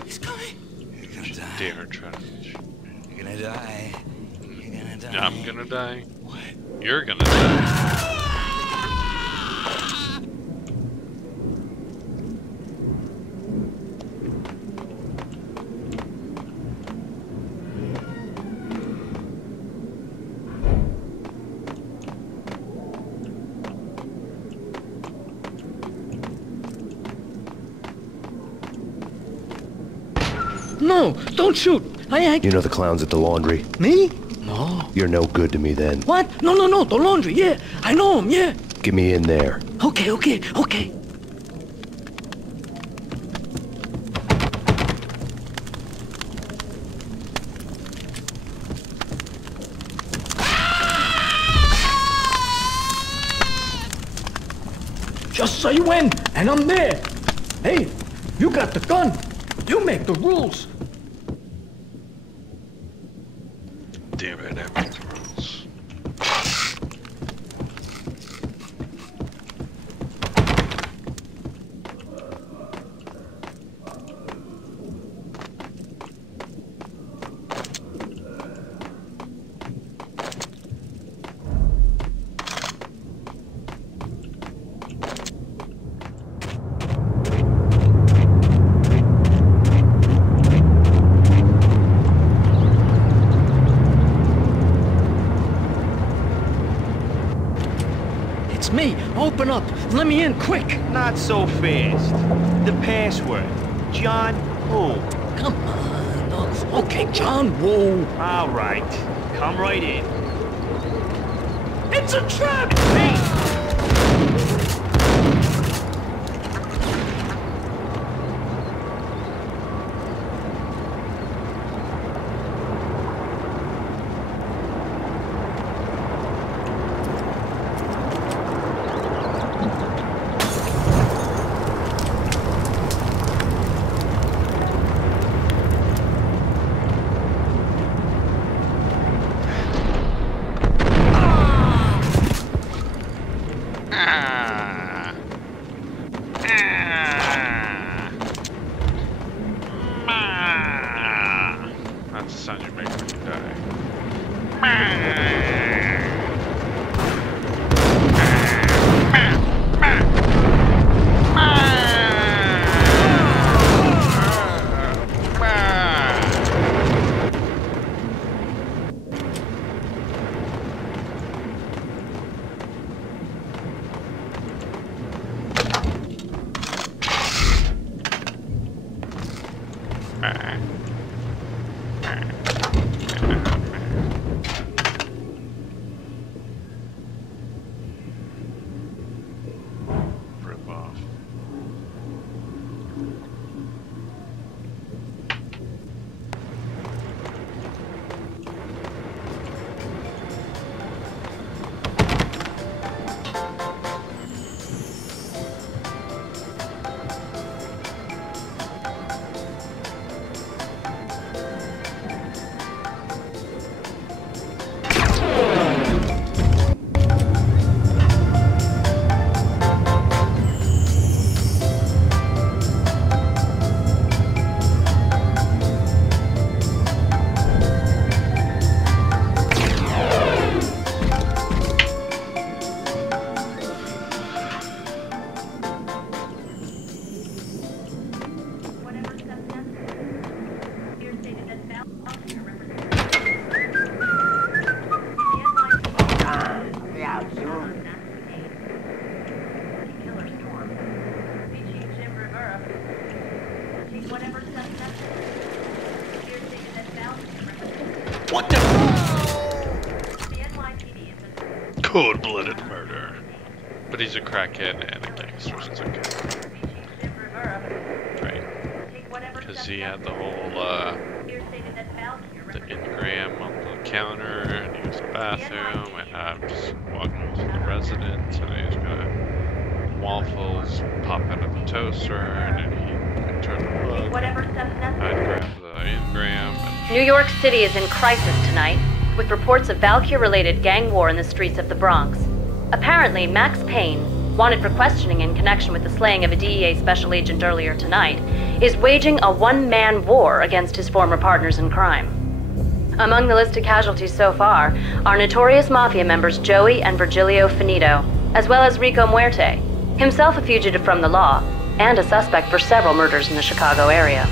It's coming. You're gonna die. Dare try to. You're gonna die. You're gonna die. I'm gonna die. What? You're gonna die. No, don't shoot. You know the clowns at the laundry? Me? No. You're no good to me then. What? No, the laundry, yeah. I know him, yeah. Get me in there. Okay. Just say when, and I'm there. Hey, you got the gun. You make the rules. Damn it, I make the rules. Me, open up. Let me in, quick. Not so fast. The password. John Woo. Come on, dogs. Okay, John Woo. All right. Come right in. It's a trap! Hey! Cold-blooded murder. But he's a crackhead and a gangster, so it's okay. Right. Because he had the whole, the engram on the counter, and he was in the bathroom, and I'm just walking to the residence, and he's got waffles pop out of the toaster, and then he turned the plug. I'd grab the engram. And New York City is in crisis tonight, with reports of Valkyr-related gang war in the streets of the Bronx. Apparently, Max Payne, wanted for questioning in connection with the slaying of a DEA special agent earlier tonight, is waging a one-man war against his former partners in crime. Among the listed casualties so far are notorious mafia members Joey and Virgilio Finito, as well as Rico Muerte, himself a fugitive from the law, and a suspect for several murders in the Chicago area.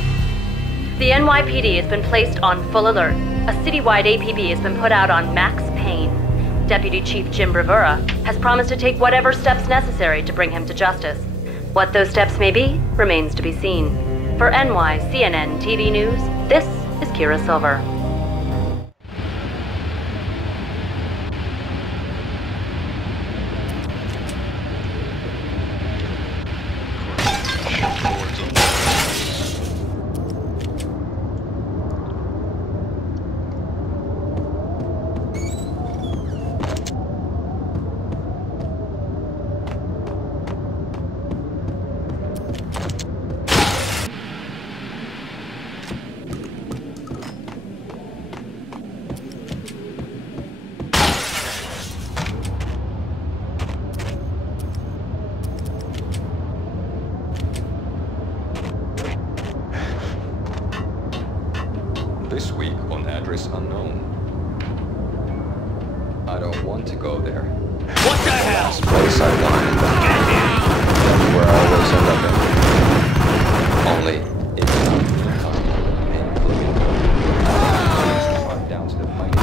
The NYPD has been placed on full alert. A citywide APB has been put out on Max Payne. Deputy Chief Jim Bravura has promised to take whatever steps necessary to bring him to justice. What those steps may be remains to be seen. For NYCNN TV News, this is Kira Silver. This week on address unknown. I don't want to go there. What the hell? Last place I wanted to be. Where I always end up in. Only it's not painful. Down to the minute.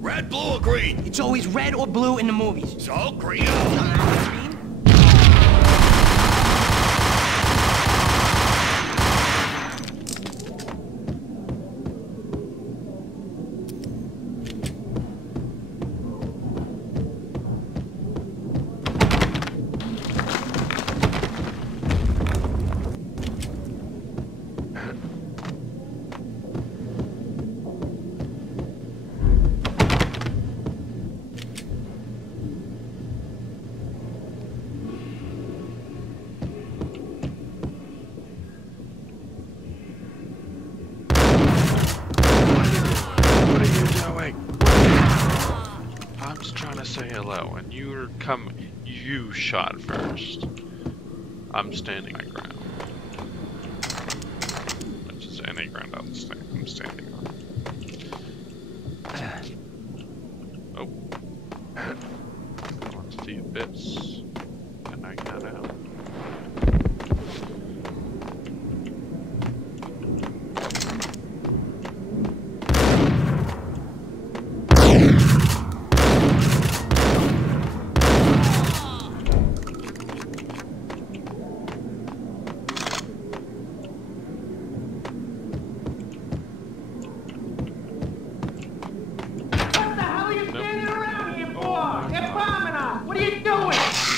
Red, blue, or green? It's always red or blue in the movies. So, green. Say hello, and you shot first. I'm standing my ground. Which is any ground I'm standing on. Oh. I want to see bits. And I got out.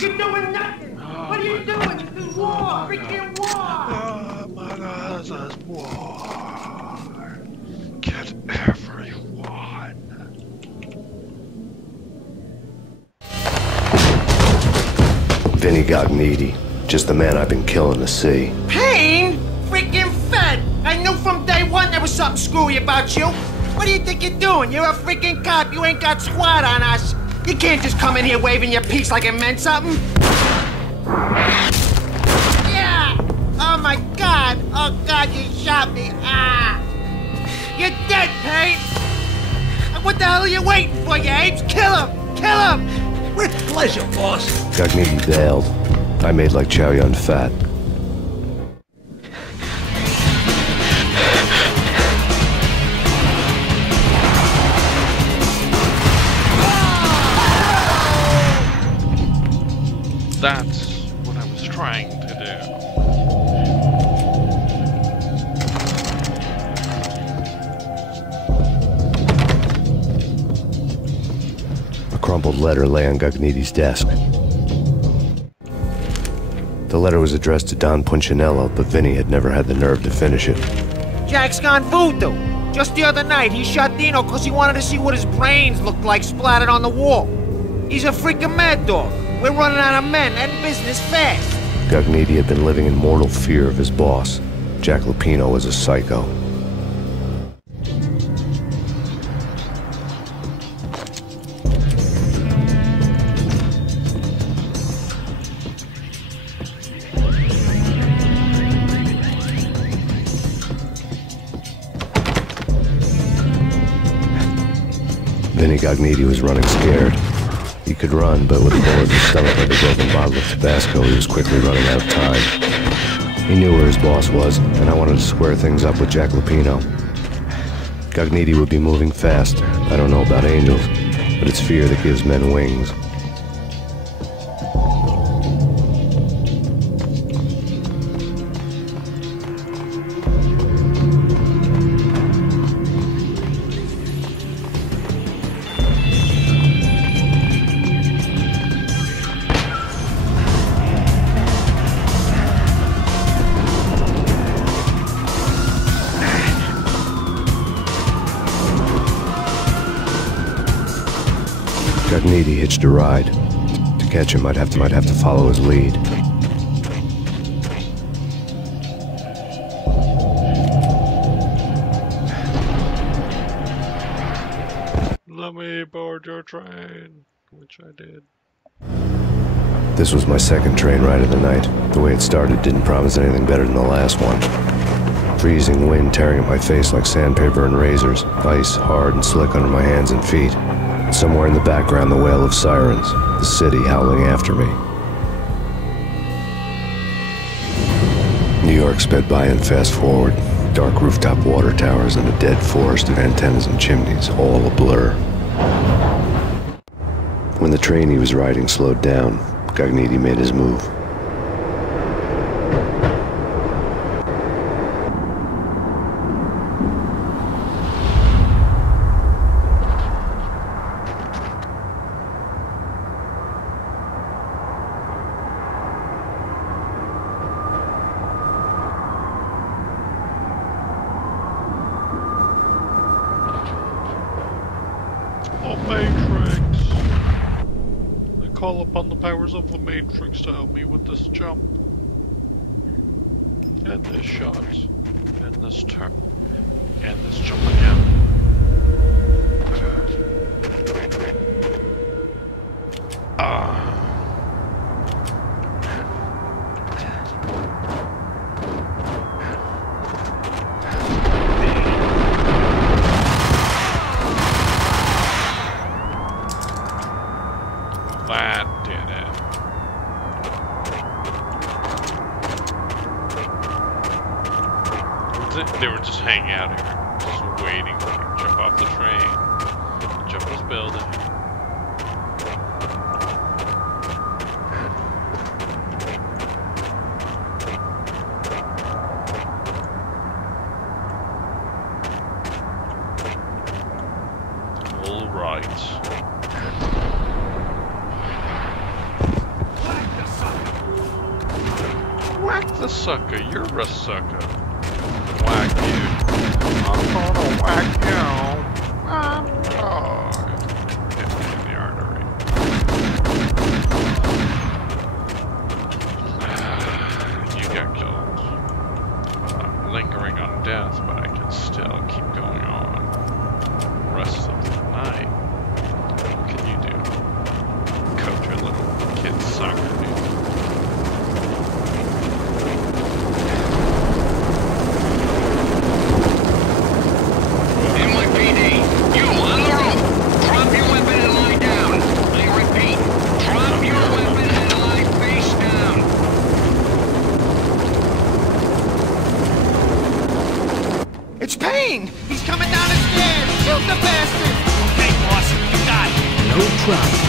You're doing nothing! What are you doing? This is war! Freaking war! Oh my God, this is war! Get everyone! Vinny Gognitti, just the man I've been killing to see. Payne? Freaking fed! I knew from day one there was something screwy about you. What do you think you're doing? You're a freaking cop. You ain't got squat on us. You can't just come in here waving your piece like it meant something. Yeah! Oh, God, you shot me. Ah! You're dead, Payne! What the hell are you waiting for, you apes? Kill him! Kill him! With pleasure, boss. Gagniti bailed. I made like Chow Yun Fat. That's what I was trying to do. A crumpled letter lay on Gagniti's desk. The letter was addressed to Don Punchinello, but Vinny had never had the nerve to finish it. Jack's gone voodoo. Just the other night, he shot Dino because he wanted to see what his brains looked like splattered on the wall. He's a freaking mad dog. We're running out of men and business fast. Gagniti had been living in mortal fear of his boss. Jack Lupino was a psycho. Vinny Gagniti was running scared. He could run, but with a hole in his stomach like a broken bottle of Tabasco, he was quickly running out of time. He knew where his boss was, and I wanted to square things up with Jack Lupino. Gagniti would be moving fast. I don't know about angels, but it's fear that gives men wings. Gagniti hitched a ride. To catch him, I'd have to follow his lead. Let me board your train, which I did. This was my second train ride of the night. The way it started didn't promise anything better than the last one. Freezing wind tearing at my face like sandpaper and razors, ice hard and slick under my hands and feet. Somewhere in the background, the wail of sirens, the city howling after me. New York sped by in fast forward. Dark rooftop water towers and a dead forest of antennas and chimneys, all a blur. When the train he was riding slowed down, Gagniti made his move. Call upon the powers of the Matrix to help me with this jump. And this shot. And this turn. And this jump again. That did it. They were just hanging out here, just waiting to jump off the train, jump this building. All right. Whack the sucker, you're a sucker. Whack you. I'm gonna whack you. Hit me in the artery. You got killed. I'm lingering on death, but I can still keep going on. The rest of the night. What can you do? Coach your little kid's soccer team. It's Payne! He's coming down the stairs! Shoot the bastard! Okay, boss, you got it. No problem.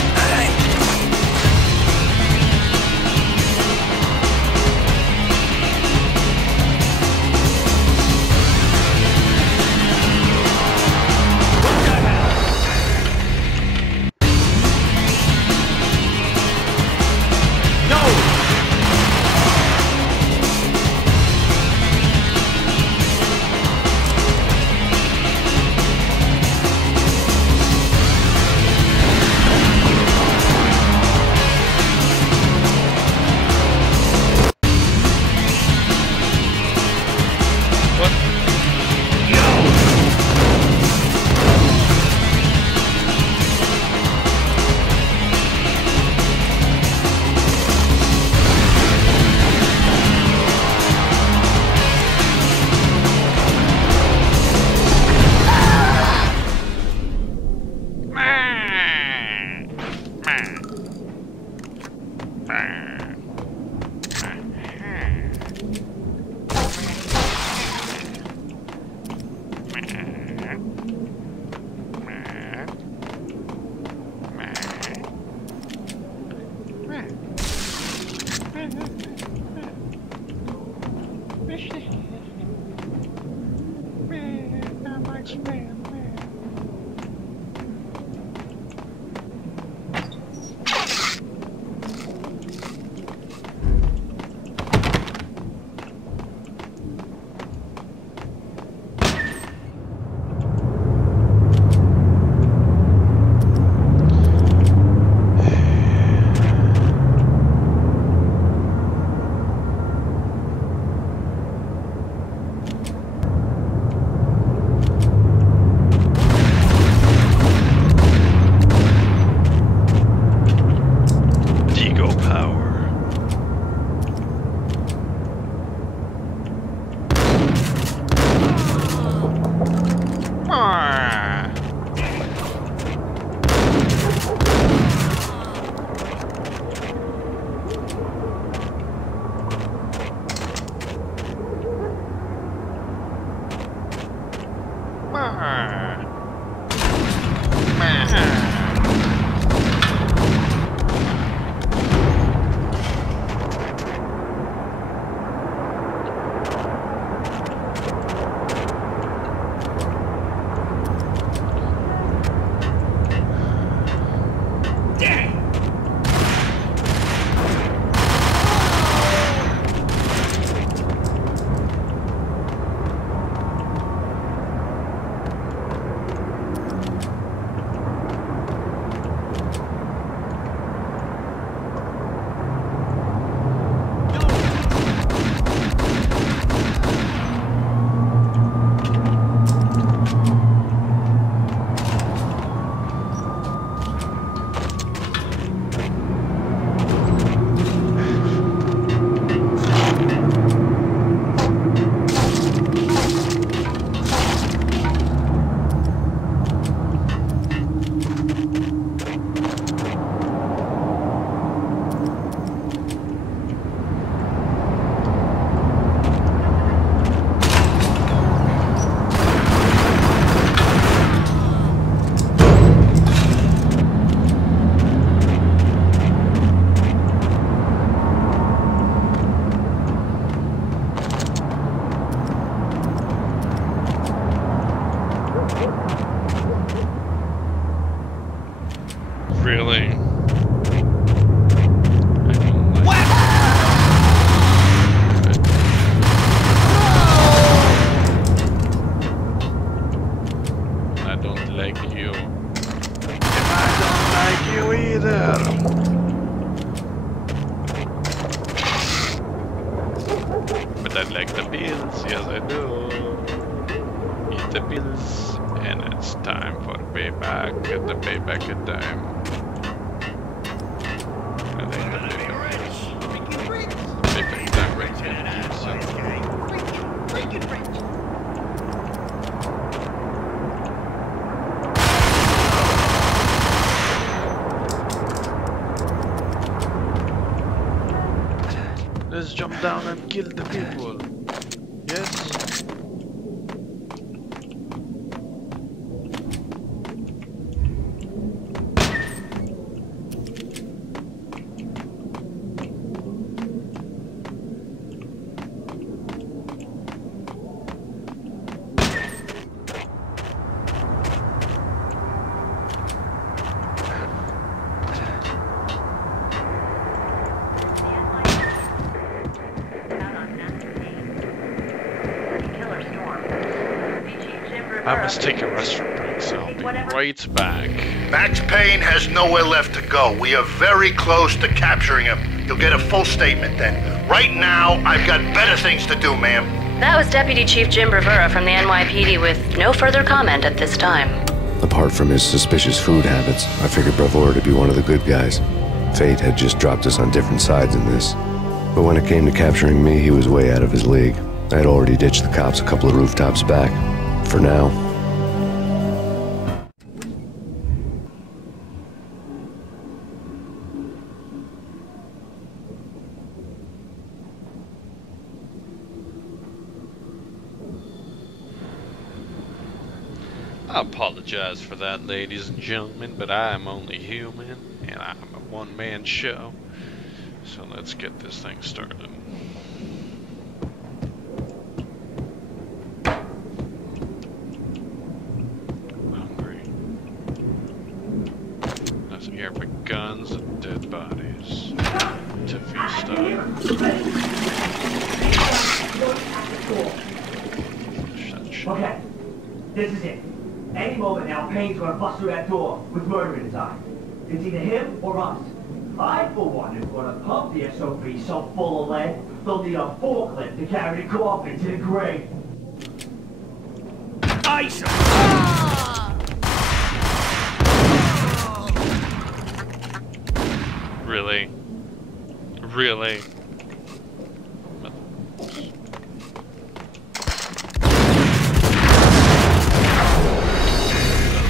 Really? I don't like you. And I don't like you either. But I like the pills, yes I do. Eat the pills, and it's time for payback. Get the payback time. I like the payback. Payback time right here. Let's jump down and kill the people. Yes. I must take a restroom break, so I'll be right back. Max Payne has nowhere left to go. We are very close to capturing him. You'll get a full statement then. Right now, I've got better things to do, ma'am. That was Deputy Chief Jim Rivera from the NYPD with no further comment at this time. Apart from his suspicious food habits, I figured Bravura to be one of the good guys. Fate had just dropped us on different sides in this. But when it came to capturing me, he was way out of his league. I had already ditched the cops a couple of rooftops back. For now. I apologize for that, ladies and gentlemen, but I am only human, and I'm a one-man show. So let's get this thing started. I'm hungry. Nothing here but guns and dead bodies to feast on. Okay, this is it. Any moment now, Payne's gonna bust through that door with murder in his eye. It's either him or us. I, for one, am gonna pump the SOB so full of lead, they'll need a forklift to carry the coffin to the grave. Ice! Really? Really?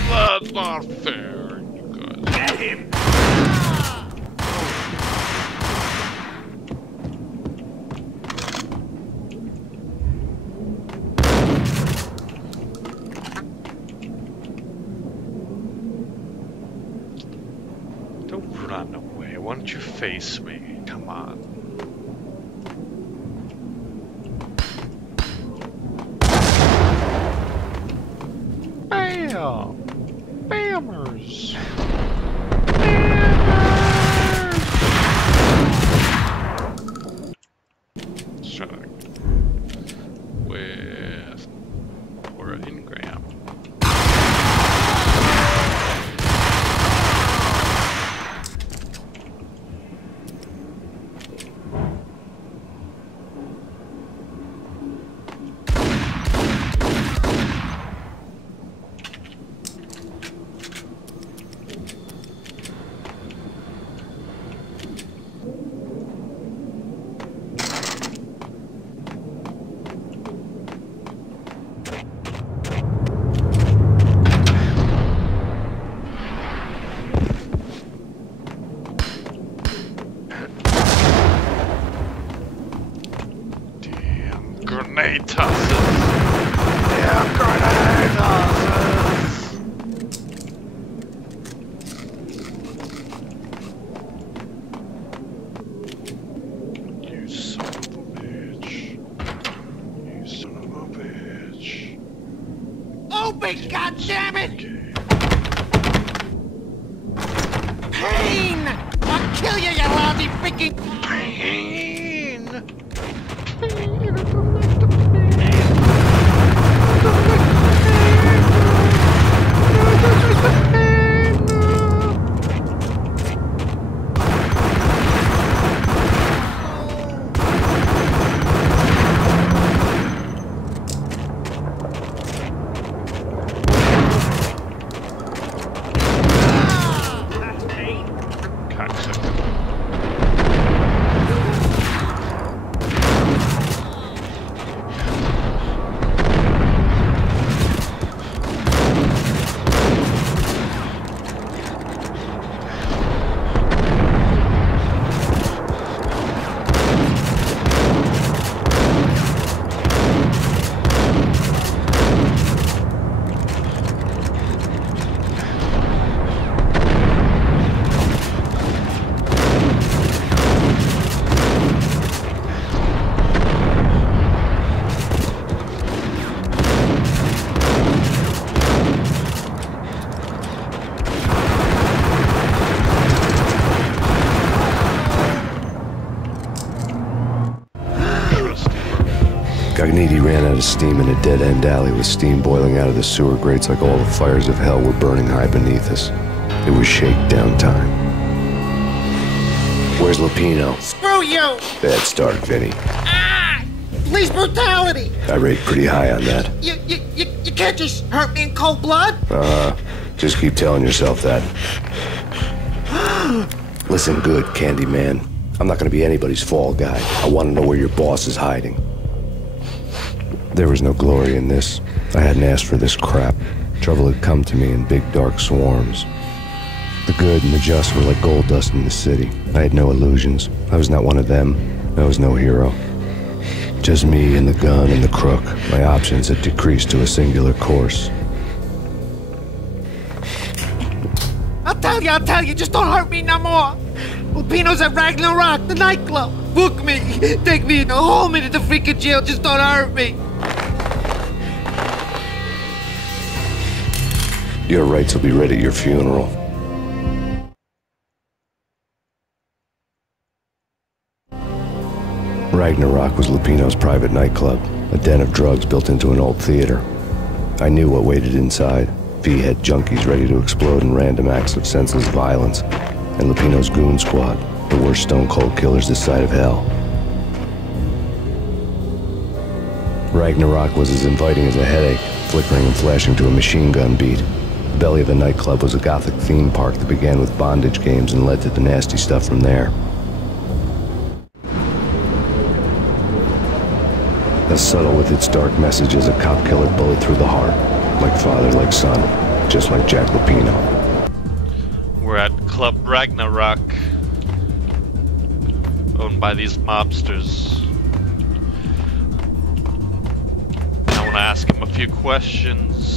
That's not fair, you guys. Get him! Don't run away. Why don't you face me? Come on. Bam! Bammers! Let's try that with or an engram. Grenade tosses! Yeah, grenade tosses! You son of a bitch. You son of a bitch. Open, goddammit! Payne! I'll kill you, you lousy freaking... Payne! of steam in a dead-end alley with steam boiling out of the sewer grates like all the fires of hell were burning high beneath us. It was shakedown time. Where's Lupino? Screw you! Bad start, Vinny. Ah! Police brutality! I rate pretty high on that. You can't just hurt me in cold blood? Just keep telling yourself that. Listen good, Candyman. I'm not gonna be anybody's fall guy. I want to know where your boss is hiding. There was no glory in this. I hadn't asked for this crap. Trouble had come to me in big dark swarms. The good and the just were like gold dust in the city. I had no illusions. I was not one of them. I was no hero. Just me and the gun and the crook. My options had decreased to a singular course. I'll tell you, just don't hurt me no more. Lupino's at Ragnarok, the nightclub. Book me, take me in the home into the freaking jail, just don't hurt me. Your rights will be read at your funeral. Ragnarok was Lupino's private nightclub, a den of drugs built into an old theater. I knew what waited inside. V-head junkies ready to explode in random acts of senseless violence, and Lupino's goon squad, the worst stone-cold killers this side of hell. Ragnarok was as inviting as a headache, flickering and flashing to a machine gun beat. The belly of the nightclub was a gothic theme park that began with bondage games and led to the nasty stuff from there. As subtle with its dark message as a cop killer bullet through the heart. Like father, like son, just like Jack Lupino. We're at Club Ragnarok, owned by these mobsters. I want to ask him a few questions.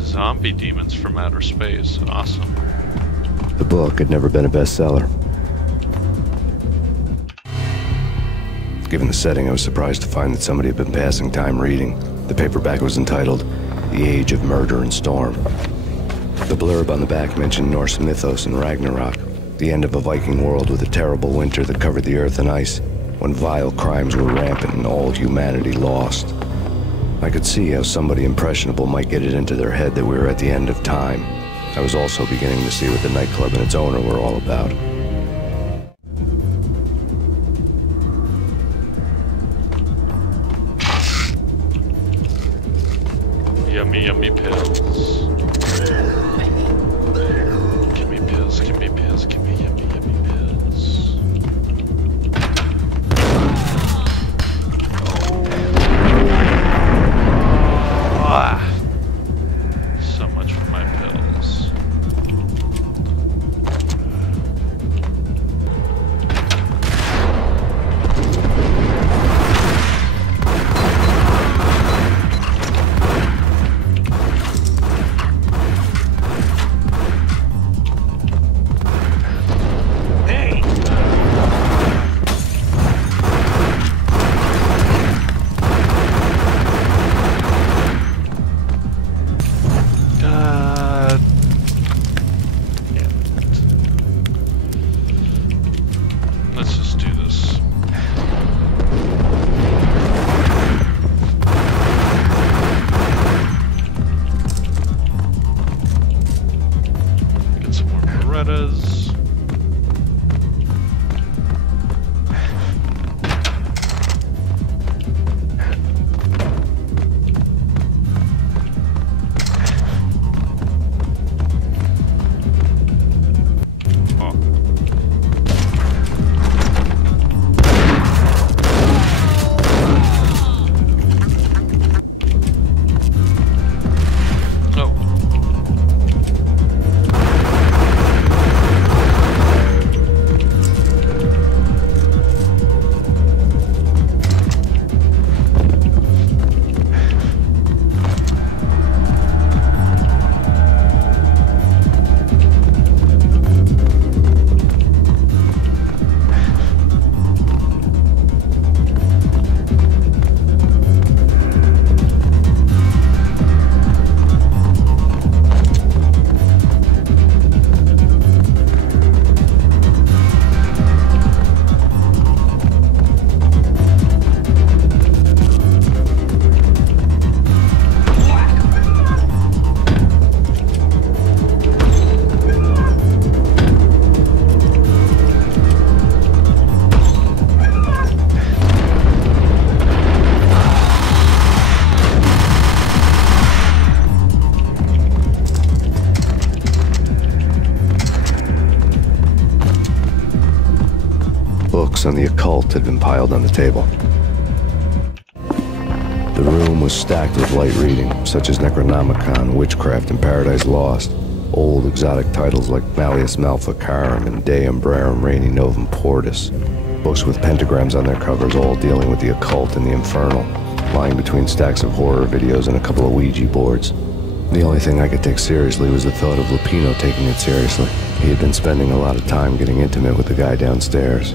Zombie demons from outer space. Awesome. The book had never been a bestseller. Given the setting, I was surprised to find that somebody had been passing time reading. The paperback was entitled The Age of Murder and Storm. The blurb on the back mentioned Norse mythos and Ragnarok, the end of a Viking world with a terrible winter that covered the earth in ice, when vile crimes were rampant and all humanity lost. I could see how somebody impressionable might get it into their head that we were at the end of time. I was also beginning to see what the nightclub and its owner were all about. Yummy, yummy pills. Give me pills, give me pills, give me yummy, yummy pills. So much for my pills. books on the occult had been piled on the table. The room was stacked with light reading, such as Necronomicon, Witchcraft, and Paradise Lost. Old exotic titles like Malleus Maleficarum and De Umbrarum Reini Novum Portus. Books with pentagrams on their covers, all dealing with the occult and the infernal, lying between stacks of horror videos and a couple of Ouija boards. The only thing I could take seriously was the thought of Lupino taking it seriously. He had been spending a lot of time getting intimate with the guy downstairs.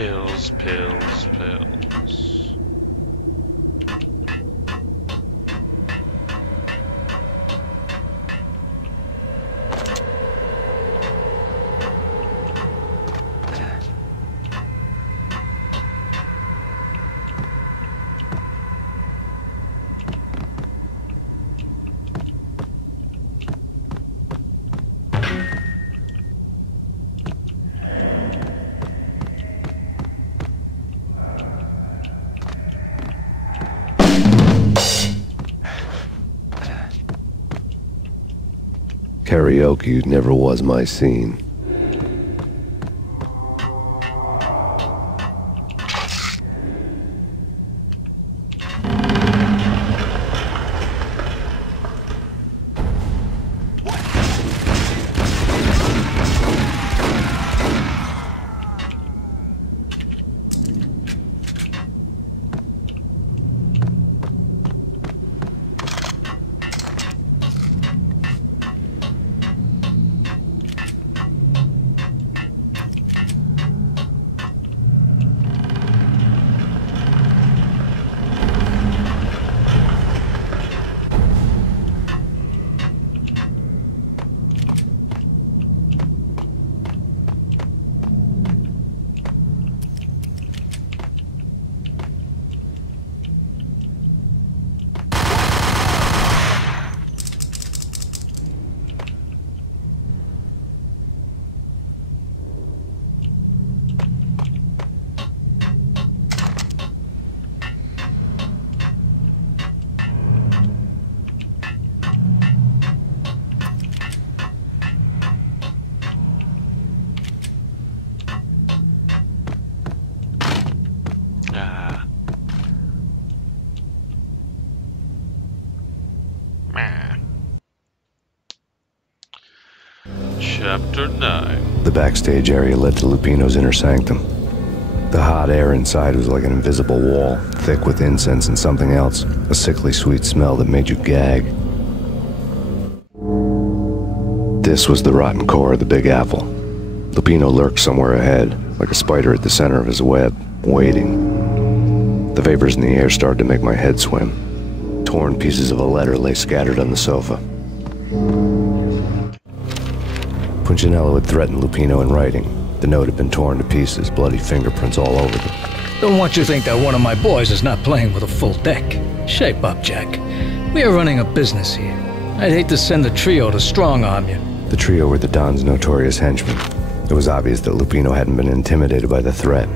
Pills, pills, pills. Karaoke never was my scene. Chapter 9. The backstage area led to Lupino's inner sanctum. The hot air inside was like an invisible wall, thick with incense and something else, a sickly sweet smell that made you gag. This was the rotten core of the Big Apple. Lupino lurked somewhere ahead, like a spider at the center of his web, waiting. The vapors in the air started to make my head swim. Torn pieces of a letter lay scattered on the sofa. Punchinello had threatened Lupino in writing. The note had been torn to pieces, bloody fingerprints all over them. Don't want you to think that one of my boys is not playing with a full deck. Shape up, Jack. We are running a business here. I'd hate to send the trio to strong-arm you. The trio were the Don's notorious henchmen. It was obvious that Lupino hadn't been intimidated by the threat.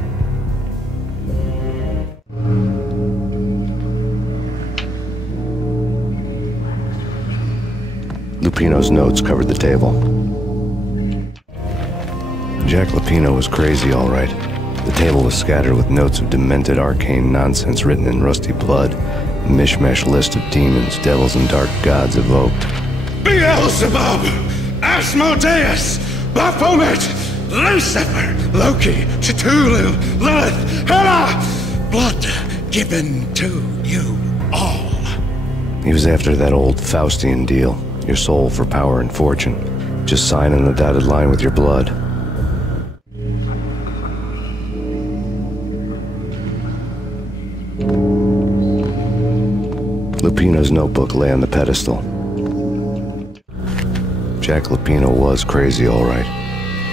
Lupino's notes covered the table. Jack Lupino was crazy, all right. The table was scattered with notes of demented arcane nonsense written in rusty blood. A mishmash list of demons, devils, and dark gods evoked. Beelzebub! Asmodeus! Baphomet! Lucifer! Loki! Cthulhu! Lilith! Hela! Blood given to you all. He was after that old Faustian deal. Your soul for power and fortune. Just sign on the dotted line with your blood. Lupino's notebook lay on the pedestal. Jack Lupino was crazy, all right.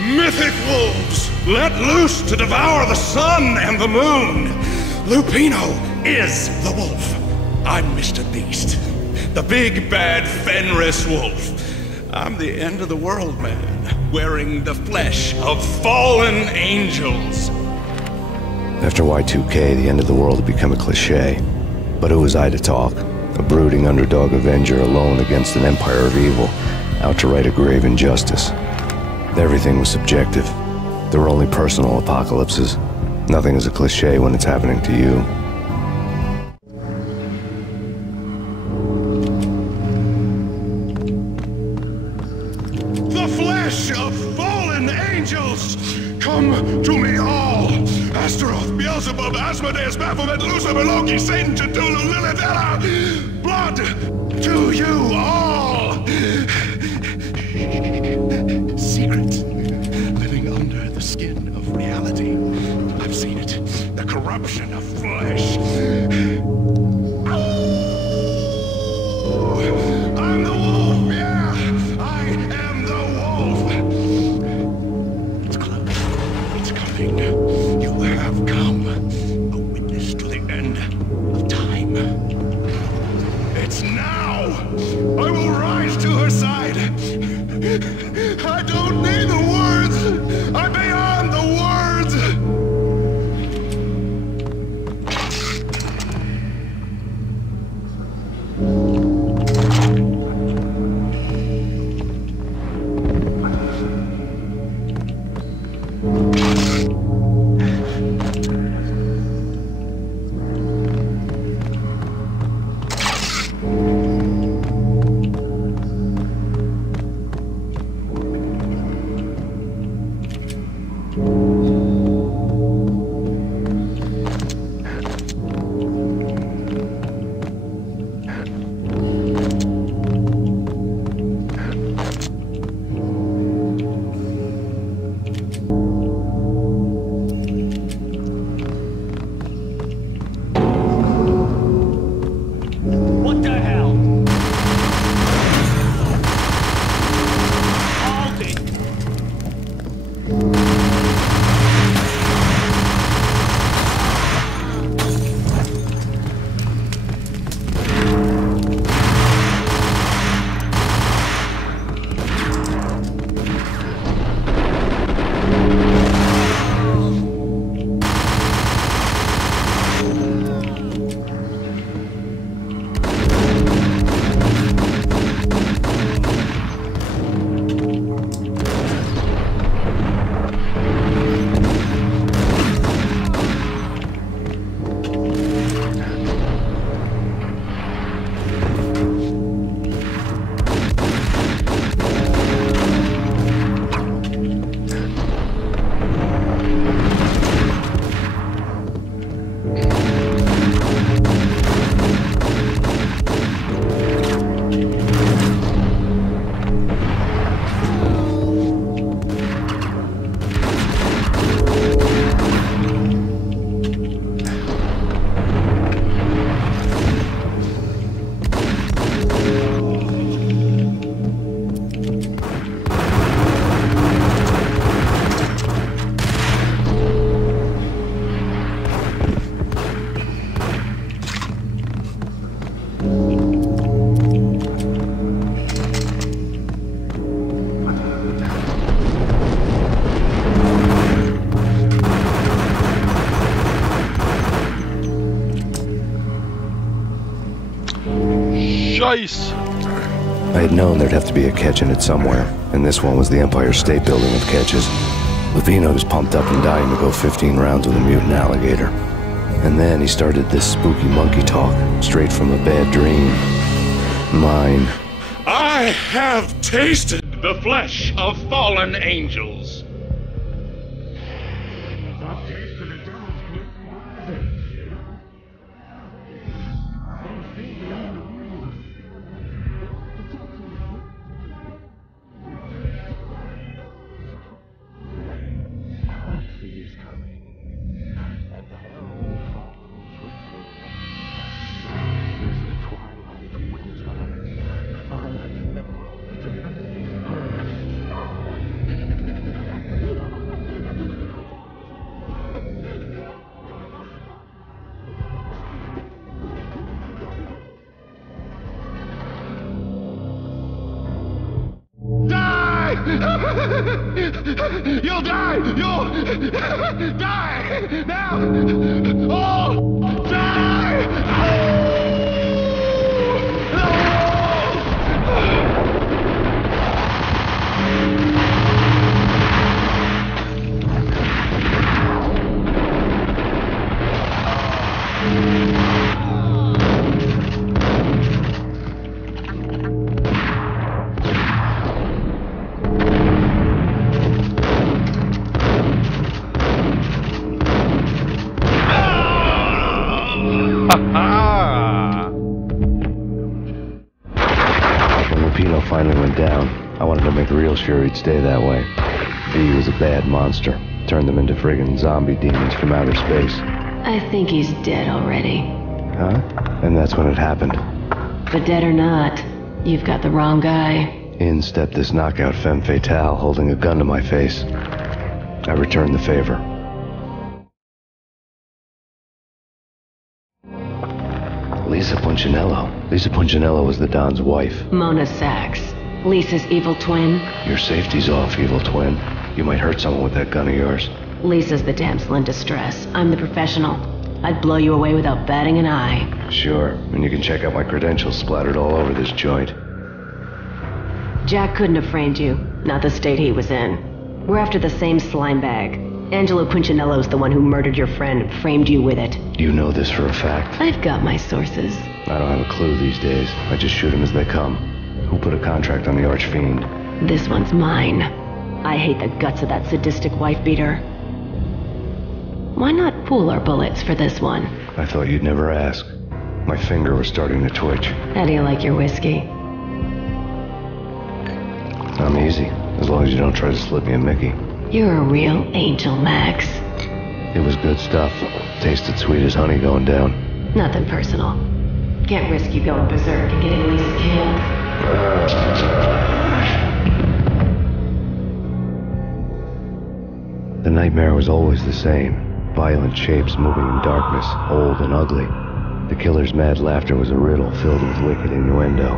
Mythic wolves, let loose to devour the sun and the moon. Lupino is the wolf. I'm Mr. Beast, the big bad Fenris wolf. I'm the end of the world man, wearing the flesh of fallen angels. After Y2K, the end of the world had become a cliché. But who was I to talk? A brooding underdog avenger alone against an empire of evil, out to right a grave injustice. Everything was subjective. There were only personal apocalypses. Nothing is a cliché when it's happening to you. The flesh of fallen angels! Come to me all! Astaroth, Beelzebub, Asmodeus, Baphomet, Lucifer, Loki, Satan, Cthulhu, Lilith, Hela! Blood to you all! Secrets living under the skin of reality. I've seen corruption of flesh. I'm the wolf, yeah! I am the wolf! It's close. It's coming. You have come. A witness to the end of time. It's now! I will rise to her side! I don't need the words! I'm beyond the words! What the hell? Hold it. Nice. I had known there'd have to be a catch in it somewhere, and this one was the Empire State Building of catches. Lupino was pumped up and dying to go 15 rounds with a mutant alligator. And then he started this spooky monkey talk, straight from a bad dream. Mine. I have tasted the flesh of fallen angels. You'll die! You'll die! Now! Oh! Die! Finally went down. I wanted to make real sure he'd stay that way. V was a bad monster. Turned them into friggin' zombie demons from outer space. I think he's dead already. Huh? And that's when it happened. But dead or not, you've got the wrong guy. In stepped this knockout femme fatale holding a gun to my face. I returned the favor. Lisa Punchinello. Lisa Punchinello was the Don's wife. Mona Sachs. Lisa's evil twin. Your safety's off, evil twin. You might hurt someone with that gun of yours. Lisa's the damsel in distress. I'm the professional. I'd blow you away without batting an eye. Sure, and you can check out my credentials splattered all over this joint. Jack couldn't have framed you. Not the state he was in. We're after the same slime bag. Angelo Punchinello's the one who murdered your friend and framed you with it. You know this for a fact. I've got my sources. I don't have a clue these days. I just shoot them as they come. Who put a contract on the Archfiend? This one's mine. I hate the guts of that sadistic wife-beater. Why not pool our bullets for this one? I thought you'd never ask. My finger was starting to twitch. How do you like your whiskey? I'm easy, as long as you don't try to slip me a Mickey. You're a real angel, Max. It was good stuff. Tasted sweet as honey going down. Nothing personal. Can't risk you going berserk and getting Lisa killed. The nightmare was always the same. Violent shapes moving in darkness, old and ugly. The killer's mad laughter was a riddle filled with wicked innuendo.